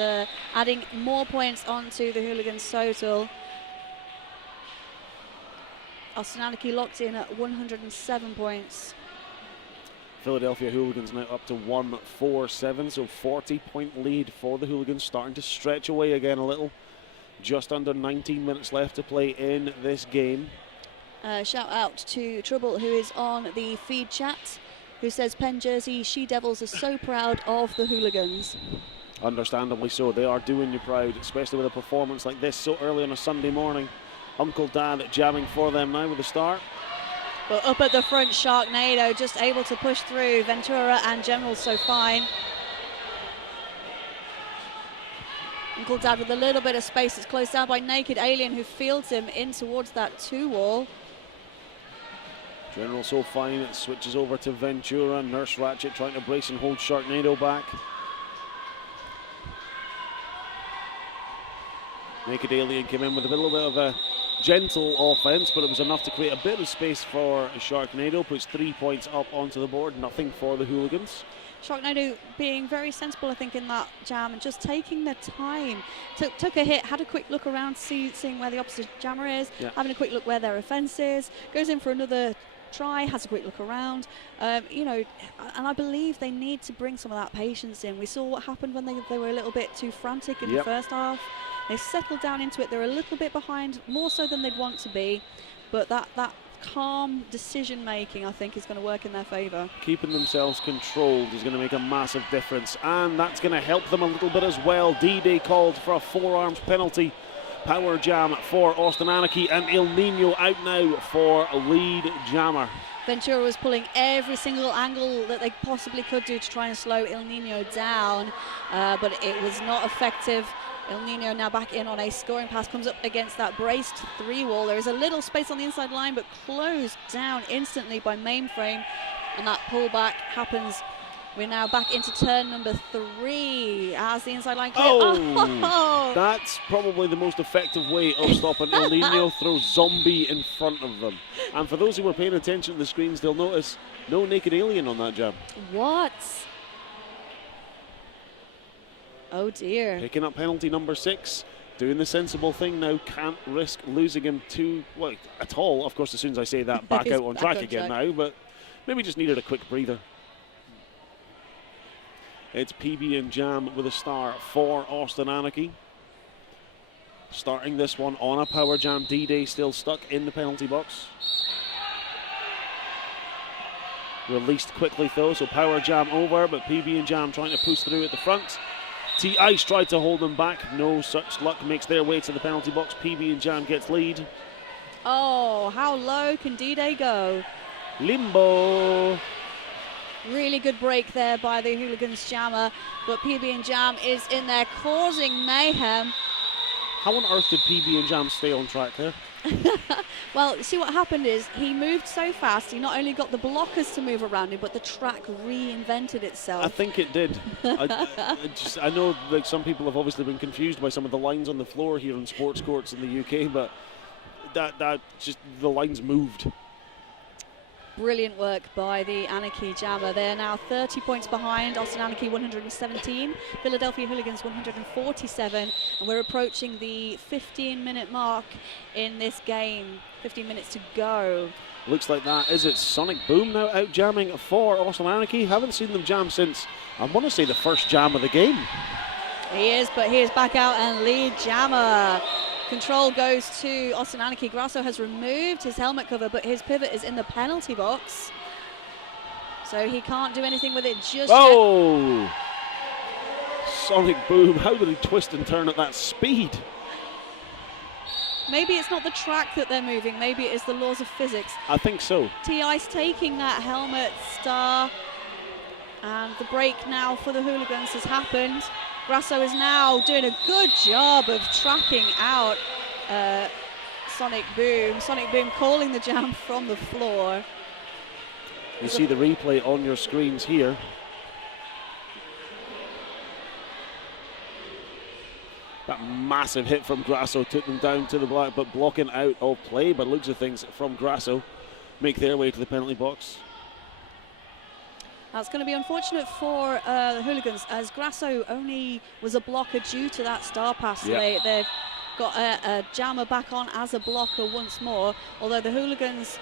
adding more points onto the Hooligans total. Austin Anarchy locked in at 107 points. Philadelphia Hooligans now up to 147, so 40-point lead for the Hooligans, starting to stretch away again a little. Just under 19 minutes left to play in this game. Shout out to Trouble, who is on the feed chat, who says Penn Jersey She-Devils are so proud of the Hooligans. Understandably so. They are doing you proud, especially with a performance like this so early on a Sunday morning. Uncle Dan jamming for them now with the start. But up at the front, Sharknado just able to push through. Ventura and General so fine. Uncle Dad with a little bit of space. It's closed down by Naked Alien, who fields him in towards that 2-wall. General so fine, it switches over to Ventura. Nurse Ratchet trying to brace and hold Sharknado back. Naked Alien came in with a little bit of a gentle offense, but it was enough to create a bit of space for Sharknado. Puts 3 points up onto the board, nothing for the Hooligans. Sharknado being very sensible, I think, in that jam and just taking their time. Took a hit, had a quick look around, seeing where the opposite jammer is, having a quick look where their offense is, goes in for another try, has a quick look around. You know, and I believe they need to bring some of that patience in. We saw what happened when they were a little bit too frantic in the first half. They settled down into it. They're a little bit behind, more so than they'd want to be, but that calm decision making, I think, is going to work in their favour. Keeping themselves controlled is going to make a massive difference, and that's going to help them a little bit as well. D-Day called for a forearms penalty. Power jam for Austin Anarchy, and El Nino out now for lead jammer. Ventura was pulling every single angle that they possibly could do to try and slow El Nino down, but it was not effective. El Nino now back in on a scoring pass, comes up against that braced 3-wall. There is a little space on the inside line, but closed down instantly by Mainframe, and that pullback happens. We're now back into turn number 3 as the inside line clear. Oh! That's probably the most effective way of stopping El Nino. Throw zombie in front of them. And for those who were paying attention to the screens, they'll notice no Naked Alien on that jam. What? Oh dear. Picking up penalty number 6. Doing the sensible thing now. Can't risk losing him at all. Of course, as soon as I say that, back out on track again now. But maybe just needed a quick breather. It's PB and Jam with a star for Austin Anarchy. Starting this one on a power jam. D-Day still stuck in the penalty box. Released quickly though, so power jam over, but PB and Jam trying to push through at the front. T-Ice tried to hold them back. No such luck. Makes their way to the penalty box. PB and Jam gets lead. Oh, how low can D-Day go? Limbo. Really good break there by the Hooligans jammer, but PB and Jam is in there causing mayhem. How on earth did PB and Jam stay on track there? Well, see what happened is he moved so fast, he not only got the blockers to move around him, but the track reinvented itself. I think it did. I know like some people have obviously been confused by some of the lines on the floor here in sports courts in the UK, but that just the lines moved. Brilliant work by the Anarchy jammer. They're now 30 points behind. Austin Anarchy 117, Philadelphia Hooligans 147, and we're approaching the 15-minute mark in this game. 15 minutes to go. Looks like that. Is it Sonic Boom now out jamming for Austin Anarchy? Haven't seen them jam since, I want to say, the first jam of the game. He is, but he is back out and lead jammer. Control goes to Austin Anarchy. Grasso has removed his helmet cover, but his pivot is in the penalty box. So he can't do anything with it just yet. Sonic Boom, how did he twist and turn at that speed? Maybe it's not the track that they're moving, maybe it is the laws of physics. I think so. T-Ice taking that helmet star, and the break now for the Hooligans has happened. Grasso is now doing a good job of tracking out Sonic Boom. Sonic Boom calling the jam from the floor. You see the replay on your screens here. That massive hit from Grasso took them down to the black, but blocking out of play, but looks of things from Grasso make their way to the penalty box. That's going to be unfortunate for the Hooligans, as Grasso only was a blocker due to that star pass. Yep. They've got a jammer back on as a blocker once more, although the Hooligans,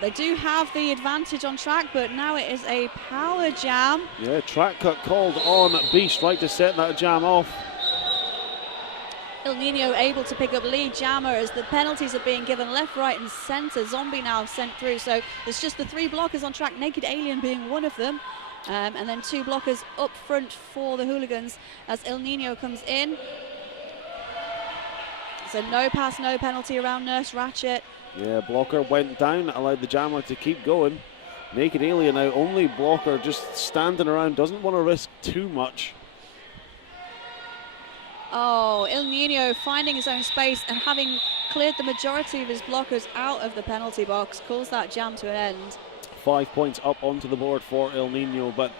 they do have the advantage on track, but now it is a power jam. Yeah, track cut called on Beast, right to set that jam off. El Nino able to pick up lead jammer as the penalties are being given left, right and centre. Zombie now sent through, so it's just the 3 blockers on track, Naked Alien being one of them. And then 2 blockers up front for the Hooligans as El Nino comes in. So no pass, no penalty around Nurse Ratchet. Yeah, blocker went down, allowed the jammer to keep going. Naked Alien now, only blocker just standing around, doesn't want to risk too much. Oh, El Nino finding his own space and having cleared the majority of his blockers out of the penalty box, calls that jam to an end. 5 points up onto the board for El Nino, but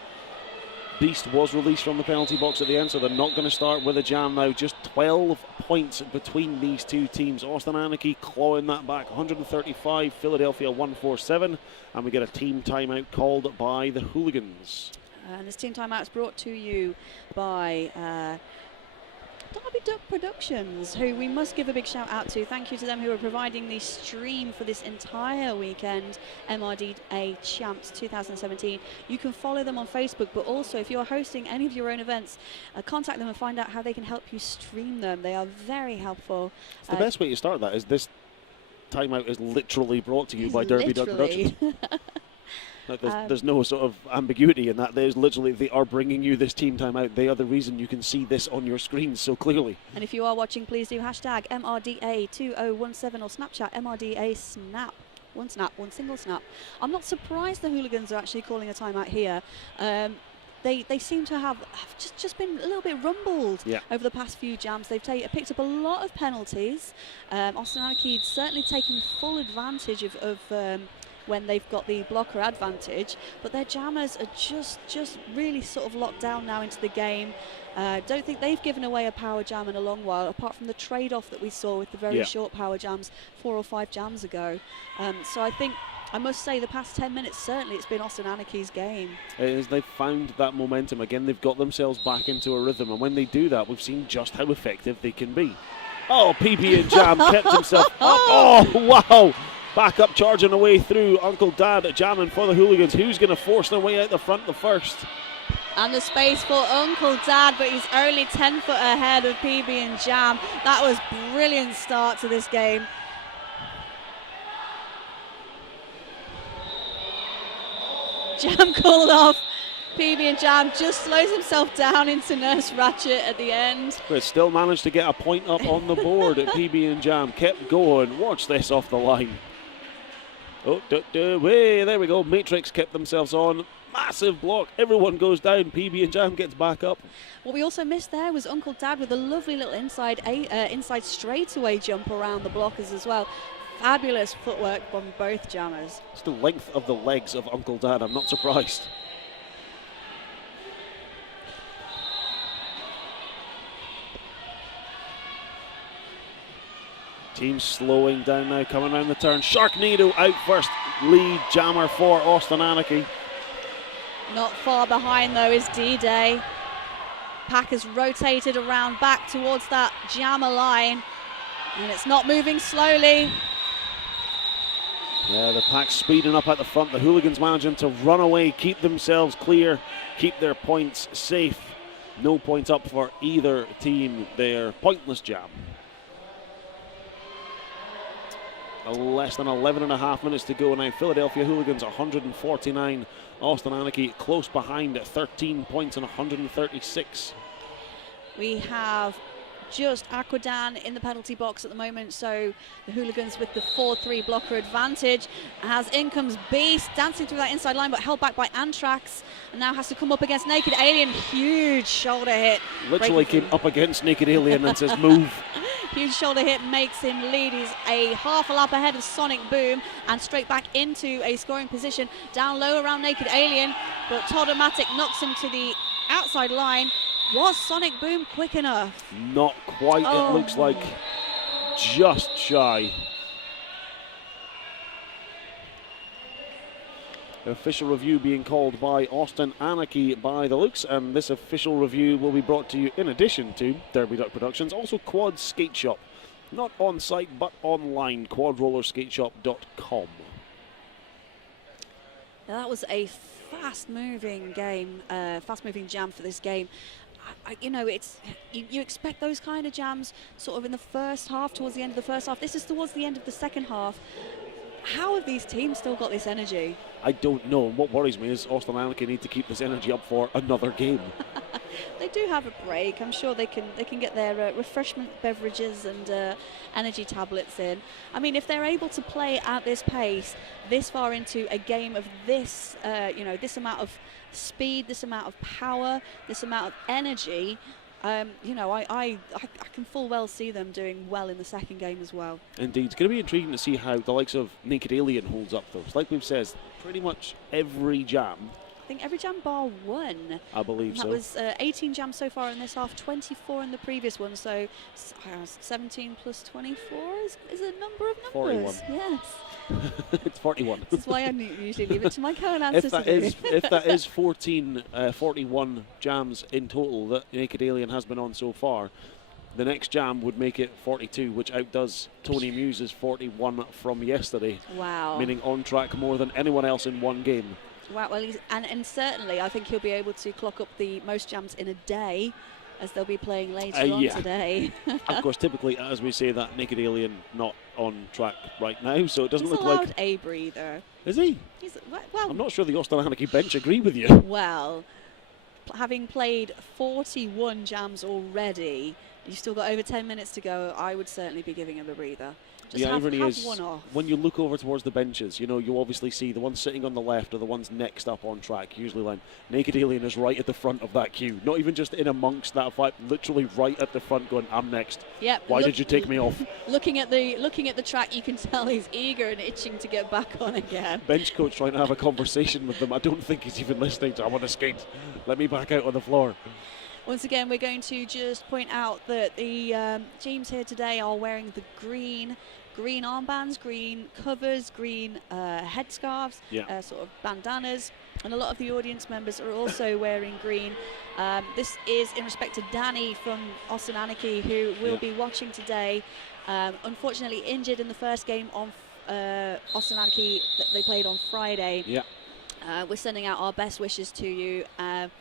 Beast was released from the penalty box at the end, so they're not going to start with a jam now. Just 12 points between these two teams. Austin Anarchy clawing that back, 135, Philadelphia 147, and we get a team timeout called by the Hooligans. And this team timeout is brought to you by Derby Duck Productions, who we must give a big shout out to. Thank you to them who are providing the stream for this entire weekend, MRDA Champs 2017. You can follow them on Facebook, but also if you're hosting any of your own events, contact them and find out how they can help you stream them. They are very helpful. The best way to start that is this timeout is literally brought to you by Derby Duck Productions. There's no sort of ambiguity in that. There's literally, they are bringing you this team timeout. They are the reason you can see this on your screens so clearly. And if you are watching, please do hashtag MRDA2017 or Snapchat MRDA Snap. One snap, one single snap. I'm not surprised the Hooligans are actually calling a timeout here. They seem to have just been a little bit rumbled over the past few jams. They've picked up a lot of penalties. Austin Anarchy certainly taking full advantage of when they've got the blocker advantage, but their jammers are just really sort of locked down now into the game. Don't think they've given away a power jam in a long while, apart from the trade-off that we saw with the very short power jams 4 or 5 jams ago. So I must say the past 10 minutes, certainly it's been Austin Anarchy's game. It is. They've found that momentum again. They've got themselves back into a rhythm, and when they do that, we've seen just how effective they can be. Oh, PB and Jam kept himself up. Oh, wow. Back up, charging away through. Uncle Dad jamming for the Hooligans. Who's going to force their way out the front the first? And the space for Uncle Dad, but he's only 10 foot ahead of PB and Jam. That was a brilliant start to this game. Jam called off. PB and Jam just slows himself down into Nurse Ratchet at the end. But still managed to get a point up on the board at PB and Jam. Kept going. Watch this off the line. Oh, way, there we go. Matrix kept themselves on. Massive block. Everyone goes down. PB and Jam gets back up. What we also missed there was Uncle Dad with a lovely little inside straightaway jump around the blockers as well. Fabulous footwork from both jammers. It's the length of the legs of Uncle Dad. I'm not surprised. Team slowing down now, coming around the turn. Sharknado out first. Lead jammer for Austin Anarchy. Not far behind though is D-Day. Pack has rotated around back towards that jammer line, and it's not moving slowly. Yeah, the pack speeding up at the front. The Hooligans managing to run away, keep themselves clear, keep their points safe. No points up for either team there. Pointless jam. Less than 11.5 minutes to go now. Philadelphia Hooligans 149. Austin Anarchy close behind at 13 points and 136. We have just Aquadan in the penalty box at the moment, so the Hooligans with the 4-3 blocker advantage. As in comes Beast, dancing through that inside line, but held back by Antrax, and now has to come up against Naked Alien. Huge shoulder hit. Literally came up against Naked Alien and says move. Huge shoulder hit makes him lead. He's a half a lap ahead of Sonic Boom and straight back into a scoring position. Down low around Naked Alien, but Todomatic knocks him to the outside line. Was Sonic Boom quick enough? Not quite, it looks like just shy. Official review being called by Austin Anarchy by the looks, and this official review will be brought to you in addition to Derby Duck Productions, also Quad Skate Shop. Not on site but online, quadrollerskateshop.com. That was a fast-moving game, fast-moving jam for this game. You know, you expect those kind of jams sort of in the first half, towards the end of the first half. This is towards the end of the second half. How have these teams still got this energy? I don't know. What worries me is Austin Anarchy need to keep this energy up for another game. They do have a break. I'm sure they can get their refreshment beverages and energy tablets in. I mean, if they're able to play at this pace, this far into a game of this, you know, this amount of speed, this amount of power, this amount of energy, you know, I can full well see them doing well in the second game as well. Indeed. It's going to be intriguing to see how the likes of Naked Alien holds up, though. Like we've said, pretty much every jam. I think every jam bar one. I believe so. That was 18 jams so far in this half, 24 in the previous one, so 17 plus 24 is a number of numbers. 41. Yes. It's 41. This is why I usually leave it to my co-announcers to do. If that is 41 jams in total that Naked Alien has been on so far, the next jam would make it 42, which outdoes Tony Muse's 41 from yesterday. Wow. Meaning on track more than anyone else in one game. Wow, well, and certainly I think he'll be able to clock up the most jams in a day, as they'll be playing later on today. Of course, typically, as we say, that Naked Alien not on track right now, so it doesn't He's look allowed like a breather. Is he? Well, I'm not sure the Austin Anarchy bench agree with you. Well, having played 41 jams already, you've still got over 10 minutes to go. I would certainly be giving him a breather. Just the irony is, one off. when you look over towards the benches, you know, you obviously see the ones sitting on the left are the ones next up on track, usually line. Naked Alien is right at the front of that queue, not even just in amongst that fight, literally right at the front going, I'm next. Yep. Why did you take me off? Looking at the track, you can tell he's eager and itching to get back on again. Bench coach trying to have a conversation with them. I don't think he's even listening to, I want to skate. Let me back out on the floor. Once again, we're going to just point out that the teams here today are wearing the green armbands, green covers, green headscarves, sort of bandanas, and a lot of the audience members are also wearing green. This is in respect to Danny from Austin Anarchy, who will be watching today. Unfortunately injured in the first game on Austin Anarchy that they played on Friday. Yeah. We're sending out our best wishes to you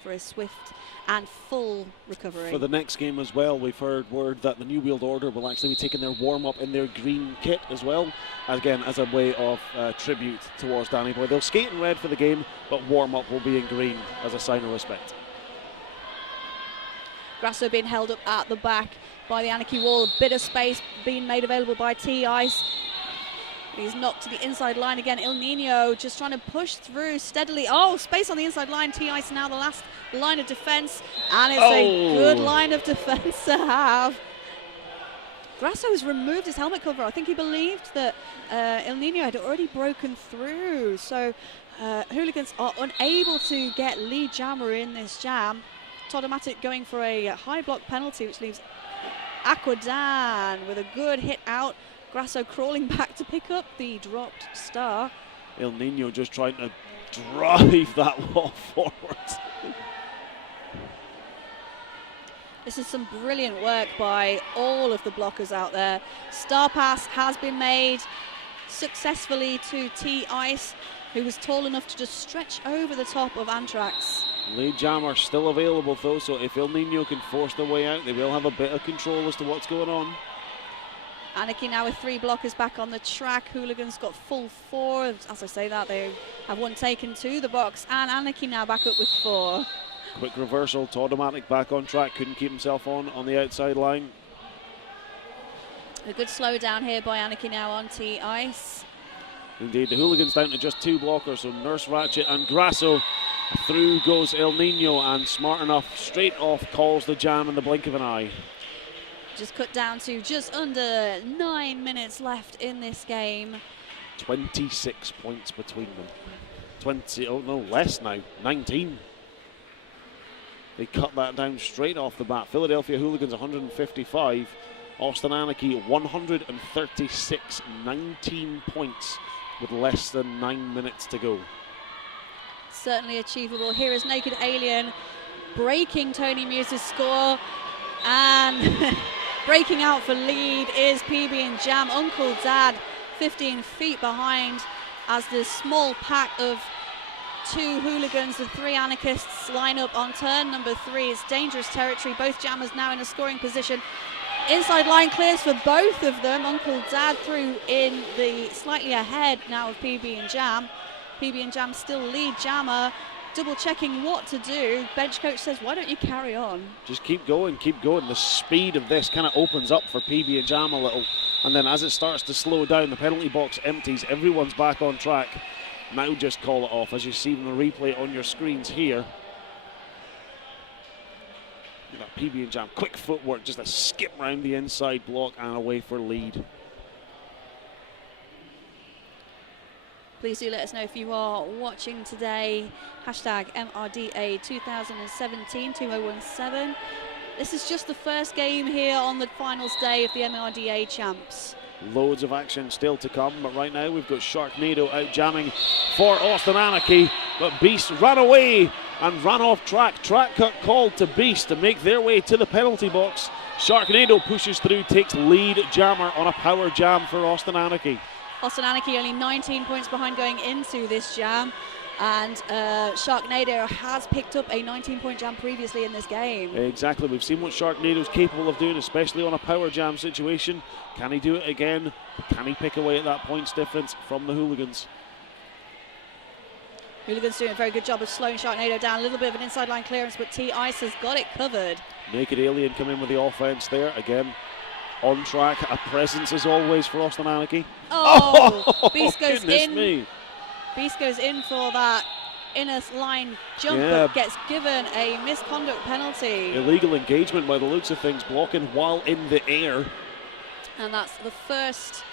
for a swift and full recovery. For the next game as well, we've heard word that the New World Order will actually be taking their warm-up in their green kit as well, again as a way of tribute towards Danny Boy. They'll skate in red for the game, but warm-up will be in green as a sign of respect. Grasso being held up at the back by the Anarchy wall, a bit of space being made available by T-Ice. He's knocked to the inside line again. Il Nino just trying to push through steadily. Oh, space on the inside line. T-Ice now the last line of defence. And it's a good line of defence to have. Grasso has removed his helmet cover. I think he believed that Il Nino had already broken through. So Hooligans are unable to get lead jammer in this jam. Todomatic going for a high block penalty, which leaves Aquadan with a good hit out. Grasso crawling back to pick up the dropped star. Il Nino just trying to drive that wall forward. This is some brilliant work by all of the blockers out there. Star pass has been made. successfully to T-Ice, who was tall enough to just stretch over the top of Anthrax. Lead jammer still available though, so if El Nino can force their way out, they will have a bit of control as to what's going on. Anarchy now with 3 blockers back on the track. Hooligans got full 4. As I say that, they have one taken to the box, and Anarchy now back up with 4. Quick reversal, Automatic back on track, couldn't keep himself on the outside line. A good slowdown here by Anarchy now on T-Ice. Indeed, the Hooligans down to just 2 blockers, so Nurse Ratchet and Grasso. Through goes El Nino, and smart enough, straight off calls the jam in the blink of an eye. Just cut down to just under 9 minutes left in this game. 26 points between them. Less now, 19. They cut that down straight off the bat. Philadelphia Hooligans 155, Austin Anarchy 136, 19 points with less than 9 minutes to go. Certainly achievable. Here is Naked Alien breaking Tony Muse's score, and breaking out for lead is PB and Jam. Uncle Dad 15 feet behind as the small pack of 2 Hooligans and 3 Anarchists line up on turn number 3. It's dangerous territory. Both jammers now in a scoring position. Inside line clears for both of them. Uncle Dad through in the slightly ahead now of PB and Jam. PB and Jam still lead jammer. Double checking what to do. Bench coach says, why don't you carry on? Just keep going, keep going. The speed of this kind of opens up for PB and Jam a little. And then as it starts to slow down, the penalty box empties. Everyone's back on track. Now just call it off as you see the replay on your screens here. Look at that PB and Jam, quick footwork, just a skip round the inside block and away for lead. Please do let us know if you are watching today. Hashtag MRDA 2017 2017. This is just the first game here on the finals day of the MRDA champs. Loads of action still to come, but right now we've got Sharknado out jamming for Austin Anarchy, but Beast ran away and ran off track. Track cut called to Beast to make their way to the penalty box. Sharknado pushes through, takes lead jammer on a power jam for Austin Anarchy. Austin Anarchy only 19 points behind going into this jam, and Sharknado has picked up a 19-point jam previously in this game. Exactly, we've seen what Sharknado's capable of doing, especially on a power jam situation. Can he do it again? Can he pick away at that points difference from the Hooligans? Hooligans doing a very good job of slowing Sharknado down. A little bit of an inside line clearance, but T-Ice has got it covered. Naked Alien come in with the offense there again. On track, a presence as always for Austin Anarchy. Oh, Beast goes in. Me. Beast goes in for that inner line jump, but gets given a misconduct penalty. Illegal engagement by the looks of things, blocking while in the air. And that's the first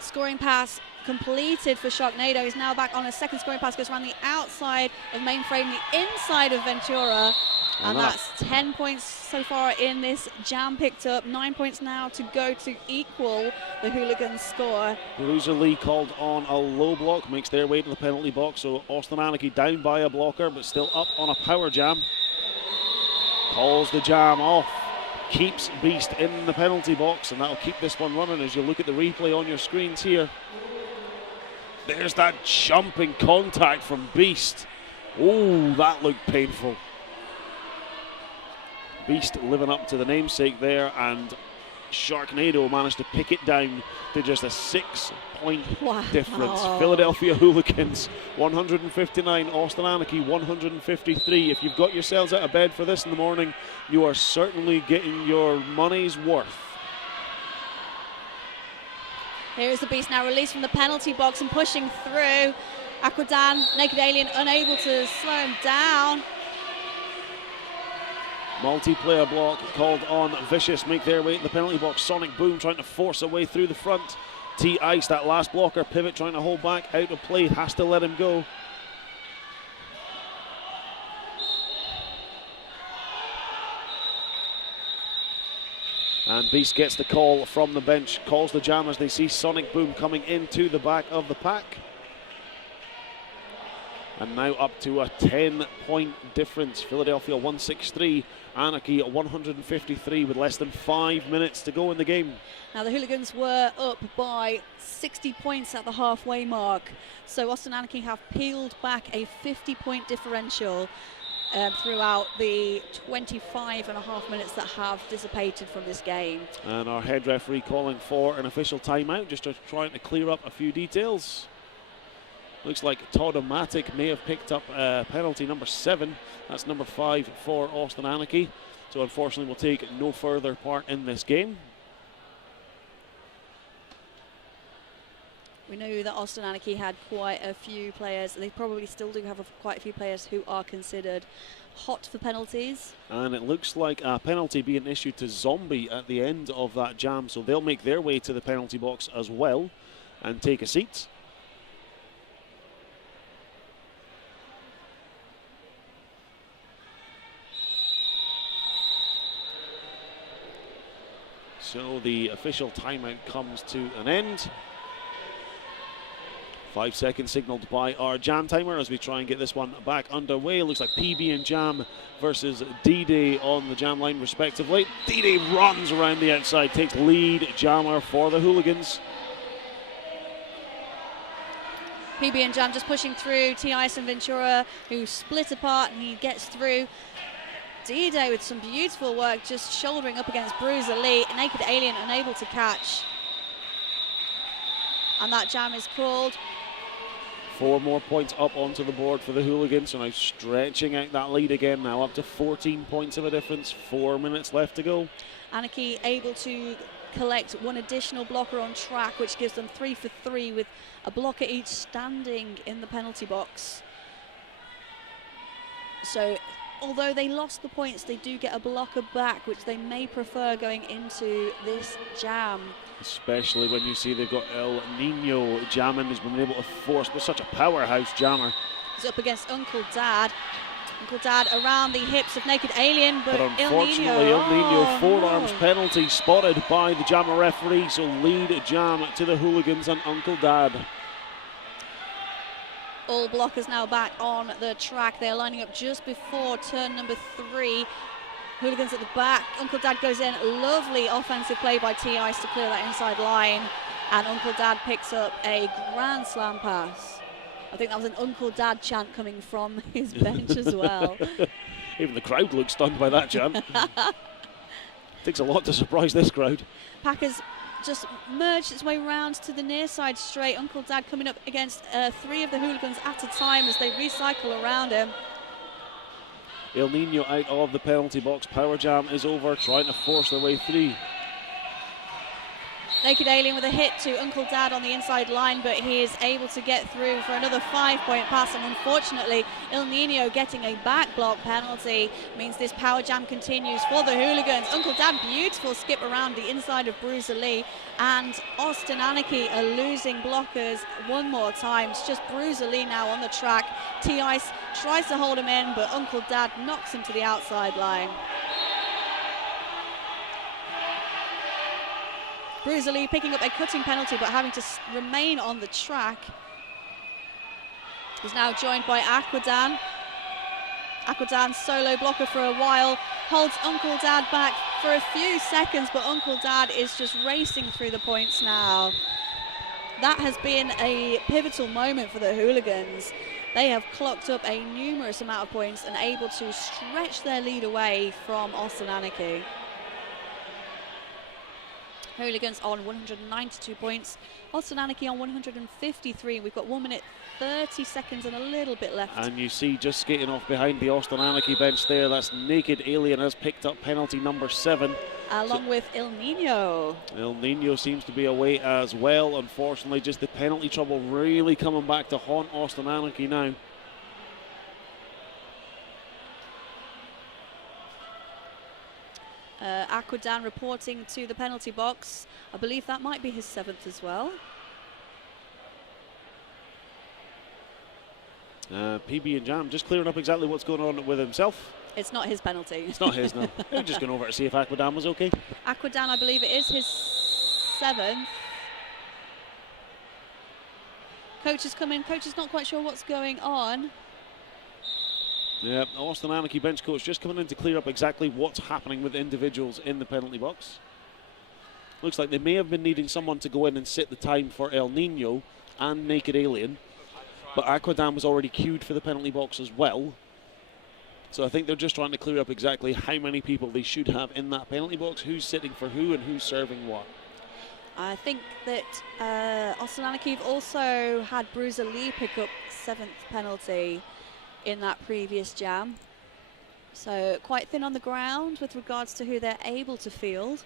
scoring pass completed for Sharknado. He's now back on a second scoring pass, goes around the outside of Mainframe, the inside of Ventura. And that's 10 points so far in this jam picked up. 9 points now to go to equal the Hooligans score. Loser Lee called on a low block, makes their way to the penalty box. So Austin Anarchy down by a blocker, but still up on a power jam. Calls the jam off. Keeps Beast in the penalty box, and that'll keep this one running as you look at the replay on your screens here. There's that jumping contact from Beast. Oh, that looked painful. Beast living up to the namesake there, and Sharknado managed to pick it down to just a 6-point difference. Philadelphia Hooligans 159, Austin Anarchy 153. If you've got yourselves out of bed for this in the morning, you are certainly getting your money's worth. Here's the Beast now released from the penalty box and pushing through. Aquadan, Naked Alien, unable to slow him down. Multiplayer block called on Vicious, make their way to the penalty box. Sonic Boom trying to force a way through the front. T-Ice, that last blocker, Pivot trying to hold back, out of play, has to let him go. And Beast gets the call from the bench, calls the jam as they see Sonic Boom coming into the back of the pack. And now up to a 10-point difference. Philadelphia 163, Anarchy 153 with less than 5 minutes to go in the game. Now the Hooligans were up by 60 points at the halfway mark. So Austin Anarchy have peeled back a 50-point differential throughout the 25.5 minutes that have dissipated from this game. And our head referee calling for an official timeout, just trying to clear up a few details. Looks like Todd O'Matic may have picked up penalty number 7. That's number 5 for Austin Anarchy. So unfortunately will take no further part in this game. We know that Austin Anarchy had quite a few players. They probably still do have quite a few players who are considered hot for penalties. And it looks like a penalty being issued to Zombie at the end of that jam. So they'll make their way to the penalty box as well and take a seat. So the official timeout comes to an end. 5 seconds signaled by our jam timer as we try and get this one back underway. Looks like PB and Jam versus D-Day on the jam line respectively. D-Day runs around the outside, takes lead jammer for the Hooligans. PB and Jam just pushing through. T-Ice and Ventura who split apart and he gets through. D-Day with some beautiful work, just shouldering up against Bruiser Lee. Naked Alien unable to catch. And that jam is called. 4 more points up onto the board for the Hooligans. So now stretching out that lead again, now up to 14 points of a difference. 4 minutes left to go. Anarchy able to collect 1 additional blocker on track, which gives them 3 for 3 with a blocker each standing in the penalty box. So although they lost the points, they do get a blocker back, which they may prefer going into this jam. Especially when you see they've got El Nino jamming, who's been able to force, but such a powerhouse jammer. He's up against Uncle Dad. Uncle Dad around the hips of Naked Alien, but unfortunately El Nino forearms penalty spotted by the jammer referee, so lead jam to the Hooligans and Uncle Dad. All blockers now back on the track. They're lining up just before turn number 3. Hooligans at the back. Uncle Dad goes in. Lovely offensive play by T-Ice to clear that inside line. And Uncle Dad picks up a grand slam pass. I think that was an Uncle Dad chant coming from his bench as well. Even the crowd looks stunned by that jam. Takes a lot to surprise this crowd. Packers just merged its way round to the near side straight. Uncle Dad coming up against 3 of the Hooligans at a time as they recycle around him. El Nino out of the penalty box. Power jam is over, trying to force their way through. Naked Alien with a hit to Uncle Dad on the inside line, but he is able to get through for another 5-point pass, and unfortunately El Nino getting a back block penalty means this power jam continues for the Hooligans. Uncle Dad, beautiful skip around the inside of Bruiser Lee, and Austin Anarchy are losing blockers one more time. It's just Bruiser Lee now on the track. T-Ice tries to hold him in, but Uncle Dad knocks him to the outside line. Bruiser Lee picking up a cutting penalty but having to remain on the track. He's now joined by Aquadan. Aquadan solo blocker for a while, holds Uncle Dad back for a few seconds, but Uncle Dad is just racing through the points now. That has been a pivotal moment for the Hooligans. They have clocked up a numerous amount of points and able to stretch their lead away from Austin Anarchy. Hooligans on 192 points, Austin Anarchy on 153. We've got 1 minute 30 seconds and a little bit left. And you see just skating off behind the Austin Anarchy bench there, that's Naked Alien has picked up penalty number 7. Along with El Nino. El Nino seems to be away as well. Unfortunately, just the penalty trouble really coming back to haunt Austin Anarchy now. Aquadan reporting to the penalty box. I believe that might be his 7th as well. PB and Jam just clearing up exactly what's going on with himself. It's not his penalty. It's not his, no. We're just going over to see if Aquadan was okay. Aquadan, I believe it is his 7th. Coach has come in. Coach is not quite sure what's going on. Yeah, Austin Anarchy bench coach just coming in to clear up exactly what's happening with individuals in the penalty box. Looks like they may have been needing someone to go in and sit the time for El Nino and Naked Alien, but Aquadam was already queued for the penalty box as well. So I think they're just trying to clear up exactly how many people they should have in that penalty box, who's sitting for who and who's serving what. I think that Austin Anarchy have also had Bruiser Lee pick up 7th penalty in that previous jam. So quite thin on the ground with regards to who they're able to field.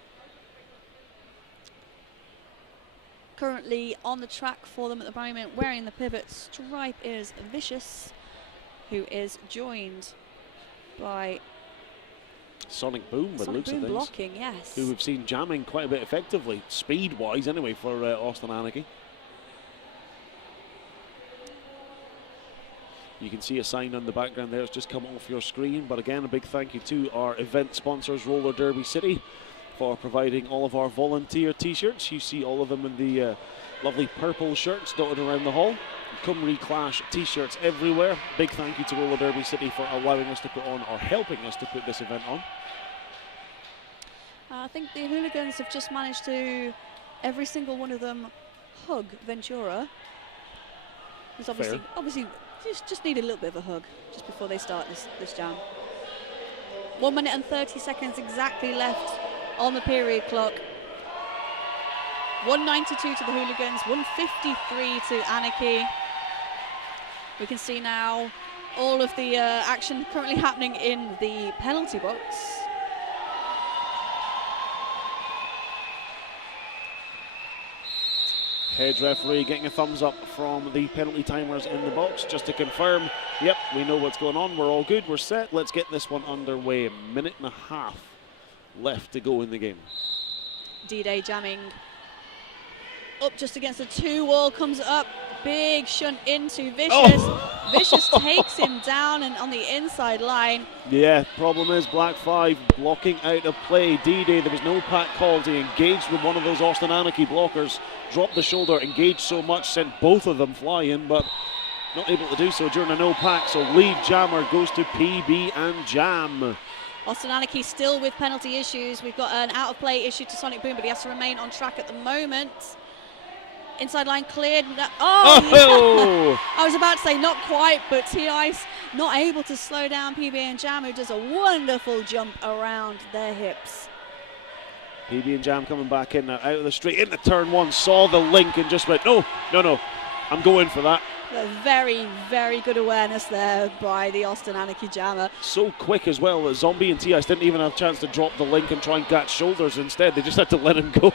Currently on the track for them at the moment, wearing the pivot stripe, is Vicious, who is joined by Sonic Boom, by the looks of things. Blocking, yes. Who we've seen jamming quite a bit effectively, speed-wise anyway, for Austin Anarchy. You can see a sign on the background there. It's just come off your screen. But again, a big thank you to our event sponsors, Roller Derby City, for providing all of our volunteer T-shirts. You see all of them in the lovely purple shirts dotted around the hall. Cymru Clash T-shirts everywhere. Big thank you to Roller Derby City for allowing us to put on, or helping us to put this event on. I think the Hooligans have just managed to, every single one of them, hug Ventura. Who's obviously just need a little bit of a hug just before they start this jam. 1 minute and 30 seconds exactly left on the period clock. 192 to the Hooligans, 153 to Anarchy. We can see now all of the action currently happening in the penalty box. Head referee getting a thumbs up from the penalty timers in the box just to confirm, yep, we know what's going on, we're all good, we're set, let's get this one underway. 1.5 minutes left to go in the game. D-Day jamming up just against the 2 wall, comes up, big shunt into Vicious. Oh. Vicious takes him down and on the inside line. Yeah, problem is Black 5 blocking out of play. D-Day, there was no pack called. He engaged with one of those Austin Anarchy blockers, dropped the shoulder, engaged so much, sent both of them flying, but not able to do so during a no pack. So lead jammer goes to PB and Jam. Austin Anarchy still with penalty issues. We've got an out of play issue to Sonic Boom, but he has to remain on track at the moment. Inside line cleared. Oh! Yeah. I was about to say not quite, but T-Ice not able to slow down PB and Jam, who does a wonderful jump around their hips. PB and Jam coming back in now, out of the straight, into turn 1, saw the link and just went, no, I'm going for that. A very, very good awareness there by the Austin Anarchy jammer. So quick as well that Zombie and T-Ice didn't even have a chance to drop the link and try and catch shoulders. Instead, they just had to let him go.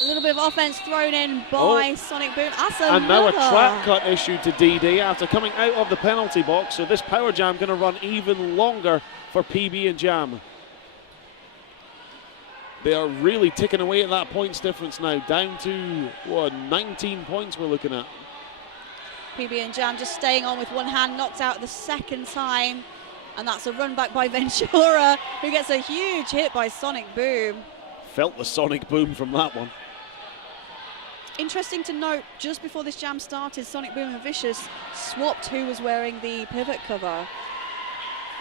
A little bit of offense thrown in by Sonic Boom. And now a track cut issued to D-Day after coming out of the penalty box. So this power jam going to run even longer for PB and Jam. They are really ticking away at that points difference now, down to 19 points we're looking at. PB and Jam just staying on with one hand, knocked out the second time, and that's a run back by Ventura, who gets a huge hit by Sonic Boom. Felt the Sonic Boom from that one. Interesting to note, just before this jam started, Sonic Boom and Vicious swapped who was wearing the pivot cover.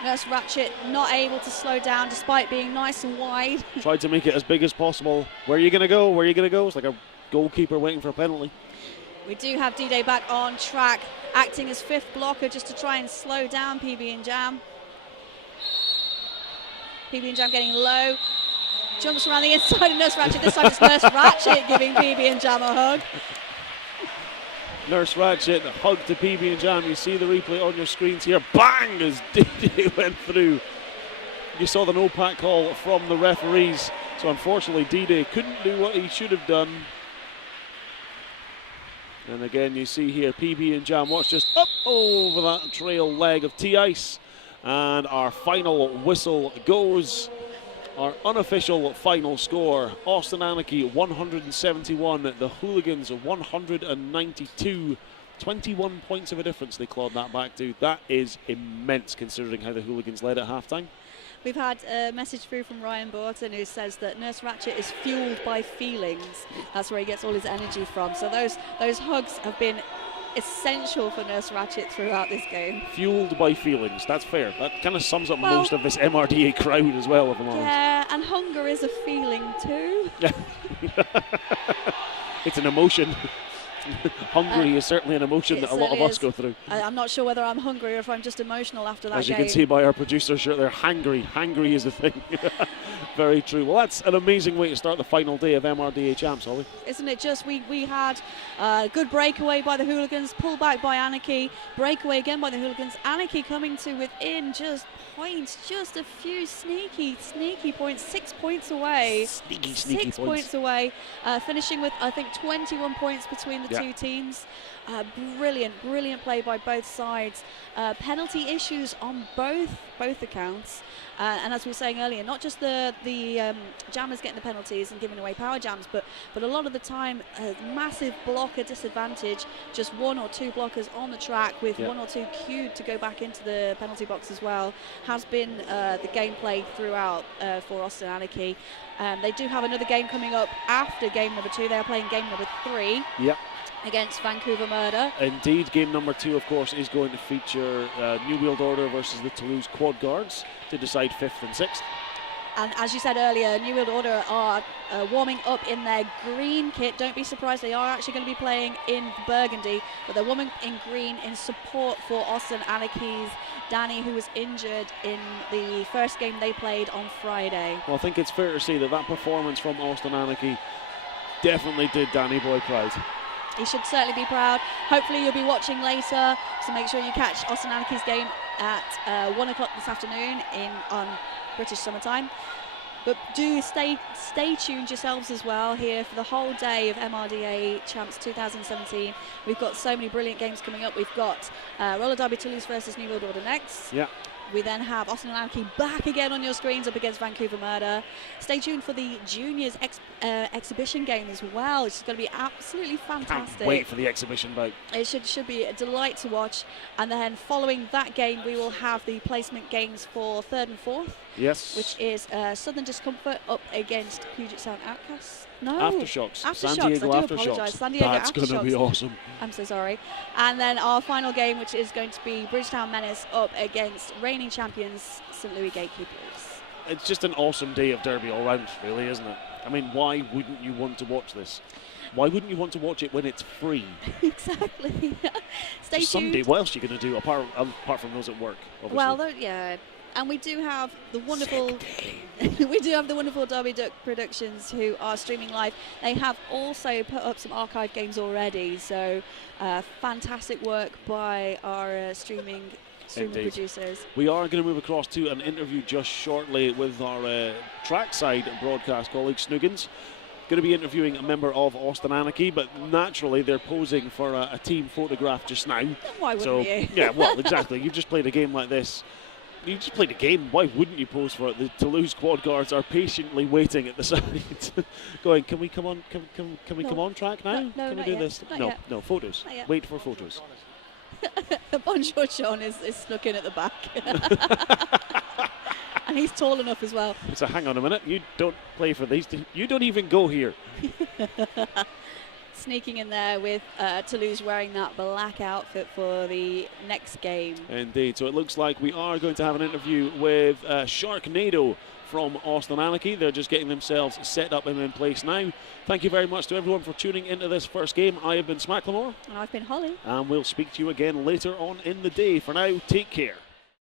Nurse Ratchet not able to slow down despite being nice and wide. Tried to make it as big as possible. Where are you going to go? Where are you going to go? It's like a goalkeeper waiting for a penalty. We do have D-Day back on track, acting as 5th blocker just to try and slow down PB and Jam. PB and Jam getting low. Jumps around the inside of Nurse Ratchet. This time it's Nurse Ratchet giving PB and Jam a hug. Nurse Ratchet, a hug to PB and Jam. You see the replay on your screens here. Bang! As D-Day went through. You saw the no pack call from the referees. So unfortunately, D-Day couldn't do what he should have done. And again, you see here PB and Jam watch just up over that trail leg of T-Ice. And our final whistle goes. Our unofficial final score, Austin Anarchy 171, the Hooligans 192. 21 points of a difference they clawed that back to. That is immense considering how the Hooligans led at halftime. We've had a message through from Ryan Borton who says that Nurse Ratchet is fueled by feelings. That's where he gets all his energy from. So those hugs have been essential for Nurse Ratchet throughout this game. Fueled by feelings, that's fair. That kind of sums up most of this MRDA crowd as well, if I'm honest. Yeah, and hunger is a feeling too. It's an emotion. Hungry is certainly an emotion that a lot of us go through. I'm not sure whether I'm hungry or if I'm just emotional after that game. As you can see by our producer's shirt there, hangry. Hangry is the thing. Very true. Well, that's an amazing way to start the final day of MRDA Champs, Holly. Isn't it just? We had a good breakaway by the Hooligans, pull back by Anarchy, breakaway again by the Hooligans. Anarchy coming to within just points, just a few sneaky points, 6 points away. Sneaky 6 points away, finishing with, I think, 21 points between the two teams. Brilliant play by both sides. Penalty issues on both accounts. And as we were saying earlier, not just the jammers getting the penalties and giving away power jams, but a lot of the time, a massive blocker disadvantage, just 1 or 2 blockers on the track with 1 or 2 queued to go back into the penalty box as well, has been the gameplay throughout for Austin Anarchy. They do have another game coming up after game number 2. They are playing game number 3. Yep. Against Vancouver Murder. Indeed, game number 2, of course, is going to feature New World Order versus the Toulouse Quad Guards to decide 5th and 6th. And as you said earlier, New World Order are warming up in their green kit. Don't be surprised, they are actually going to be playing in burgundy, but they're warming in green in support for Austin Anarchy's Danny, who was injured in the first game they played on Friday. Well, I think it's fair to say that performance from Austin Anarchy definitely did Danny Boy proud. He should certainly be proud. Hopefully you'll be watching later, so make sure you catch Austin Anarchy's game at 1 o'clock this afternoon on British summertime. But do stay tuned yourselves as well here for the whole day of MRDA Champs 2017. We've got so many brilliant games coming up. We've got Roller Derby Toulouse versus New World Order next. Yeah. We then have Austin Anarchy back again on your screens up against Vancouver Murder. Stay tuned for the juniors exhibition game as well, which is going to be absolutely fantastic. Can't wait for the exhibition bout. It should be a delight to watch. And then following that game, we will have the placement games for 3rd and 4th. Yes. Which is Southern Discomfort up against Puget Sound Outcasts. No. Aftershocks. San Diego I do Aftershocks. apologise. San Diego That's going to be awesome. I'm so sorry. And then our final game, which is going to be Bridgetown Menace up against reigning champions St. Louis Gatekeepers. It's just an awesome day of derby all round, really, isn't it? I mean, why wouldn't you want to watch this? Why wouldn't you want to watch it when it's free? Exactly. Stay tuned. Sunday, what else are you going to do apart from those at work? Obviously. Well, yeah. And we do have the wonderful Derby Duck Productions who are streaming live. They have also put up some archive games already, so fantastic work by our streaming producers. We are going to move across to an interview just shortly with our trackside broadcast colleague Snoogans. Going to be interviewing a member of Austin Anarchy, but naturally they're posing for a team photograph just now. Why wouldn't you? Yeah, well, exactly. You've just played a game like this. You just played a game. Why wouldn't you pose for it? The Toulouse Quad Guards are patiently waiting at the side, going, "Can we come on? Can we come on track now? No, can we not do yet. this? Not No, yet. no photos. Not yet. Wait for photos." Bonjour Sean is snuck in at the back. And he's tall enough as well. So hang on a minute. You don't play for these. You don't even go here. Sneaking in there with Toulouse wearing that black outfit for the next game. Indeed. So it looks like we are going to have an interview with Sharknado from Austin Anarchy. They're just getting themselves set up and in place now. Thank you very much to everyone for tuning into this first game. I have been Smacklemore. And I've been Holly. And we'll speak to you again later on in the day. For now, take care.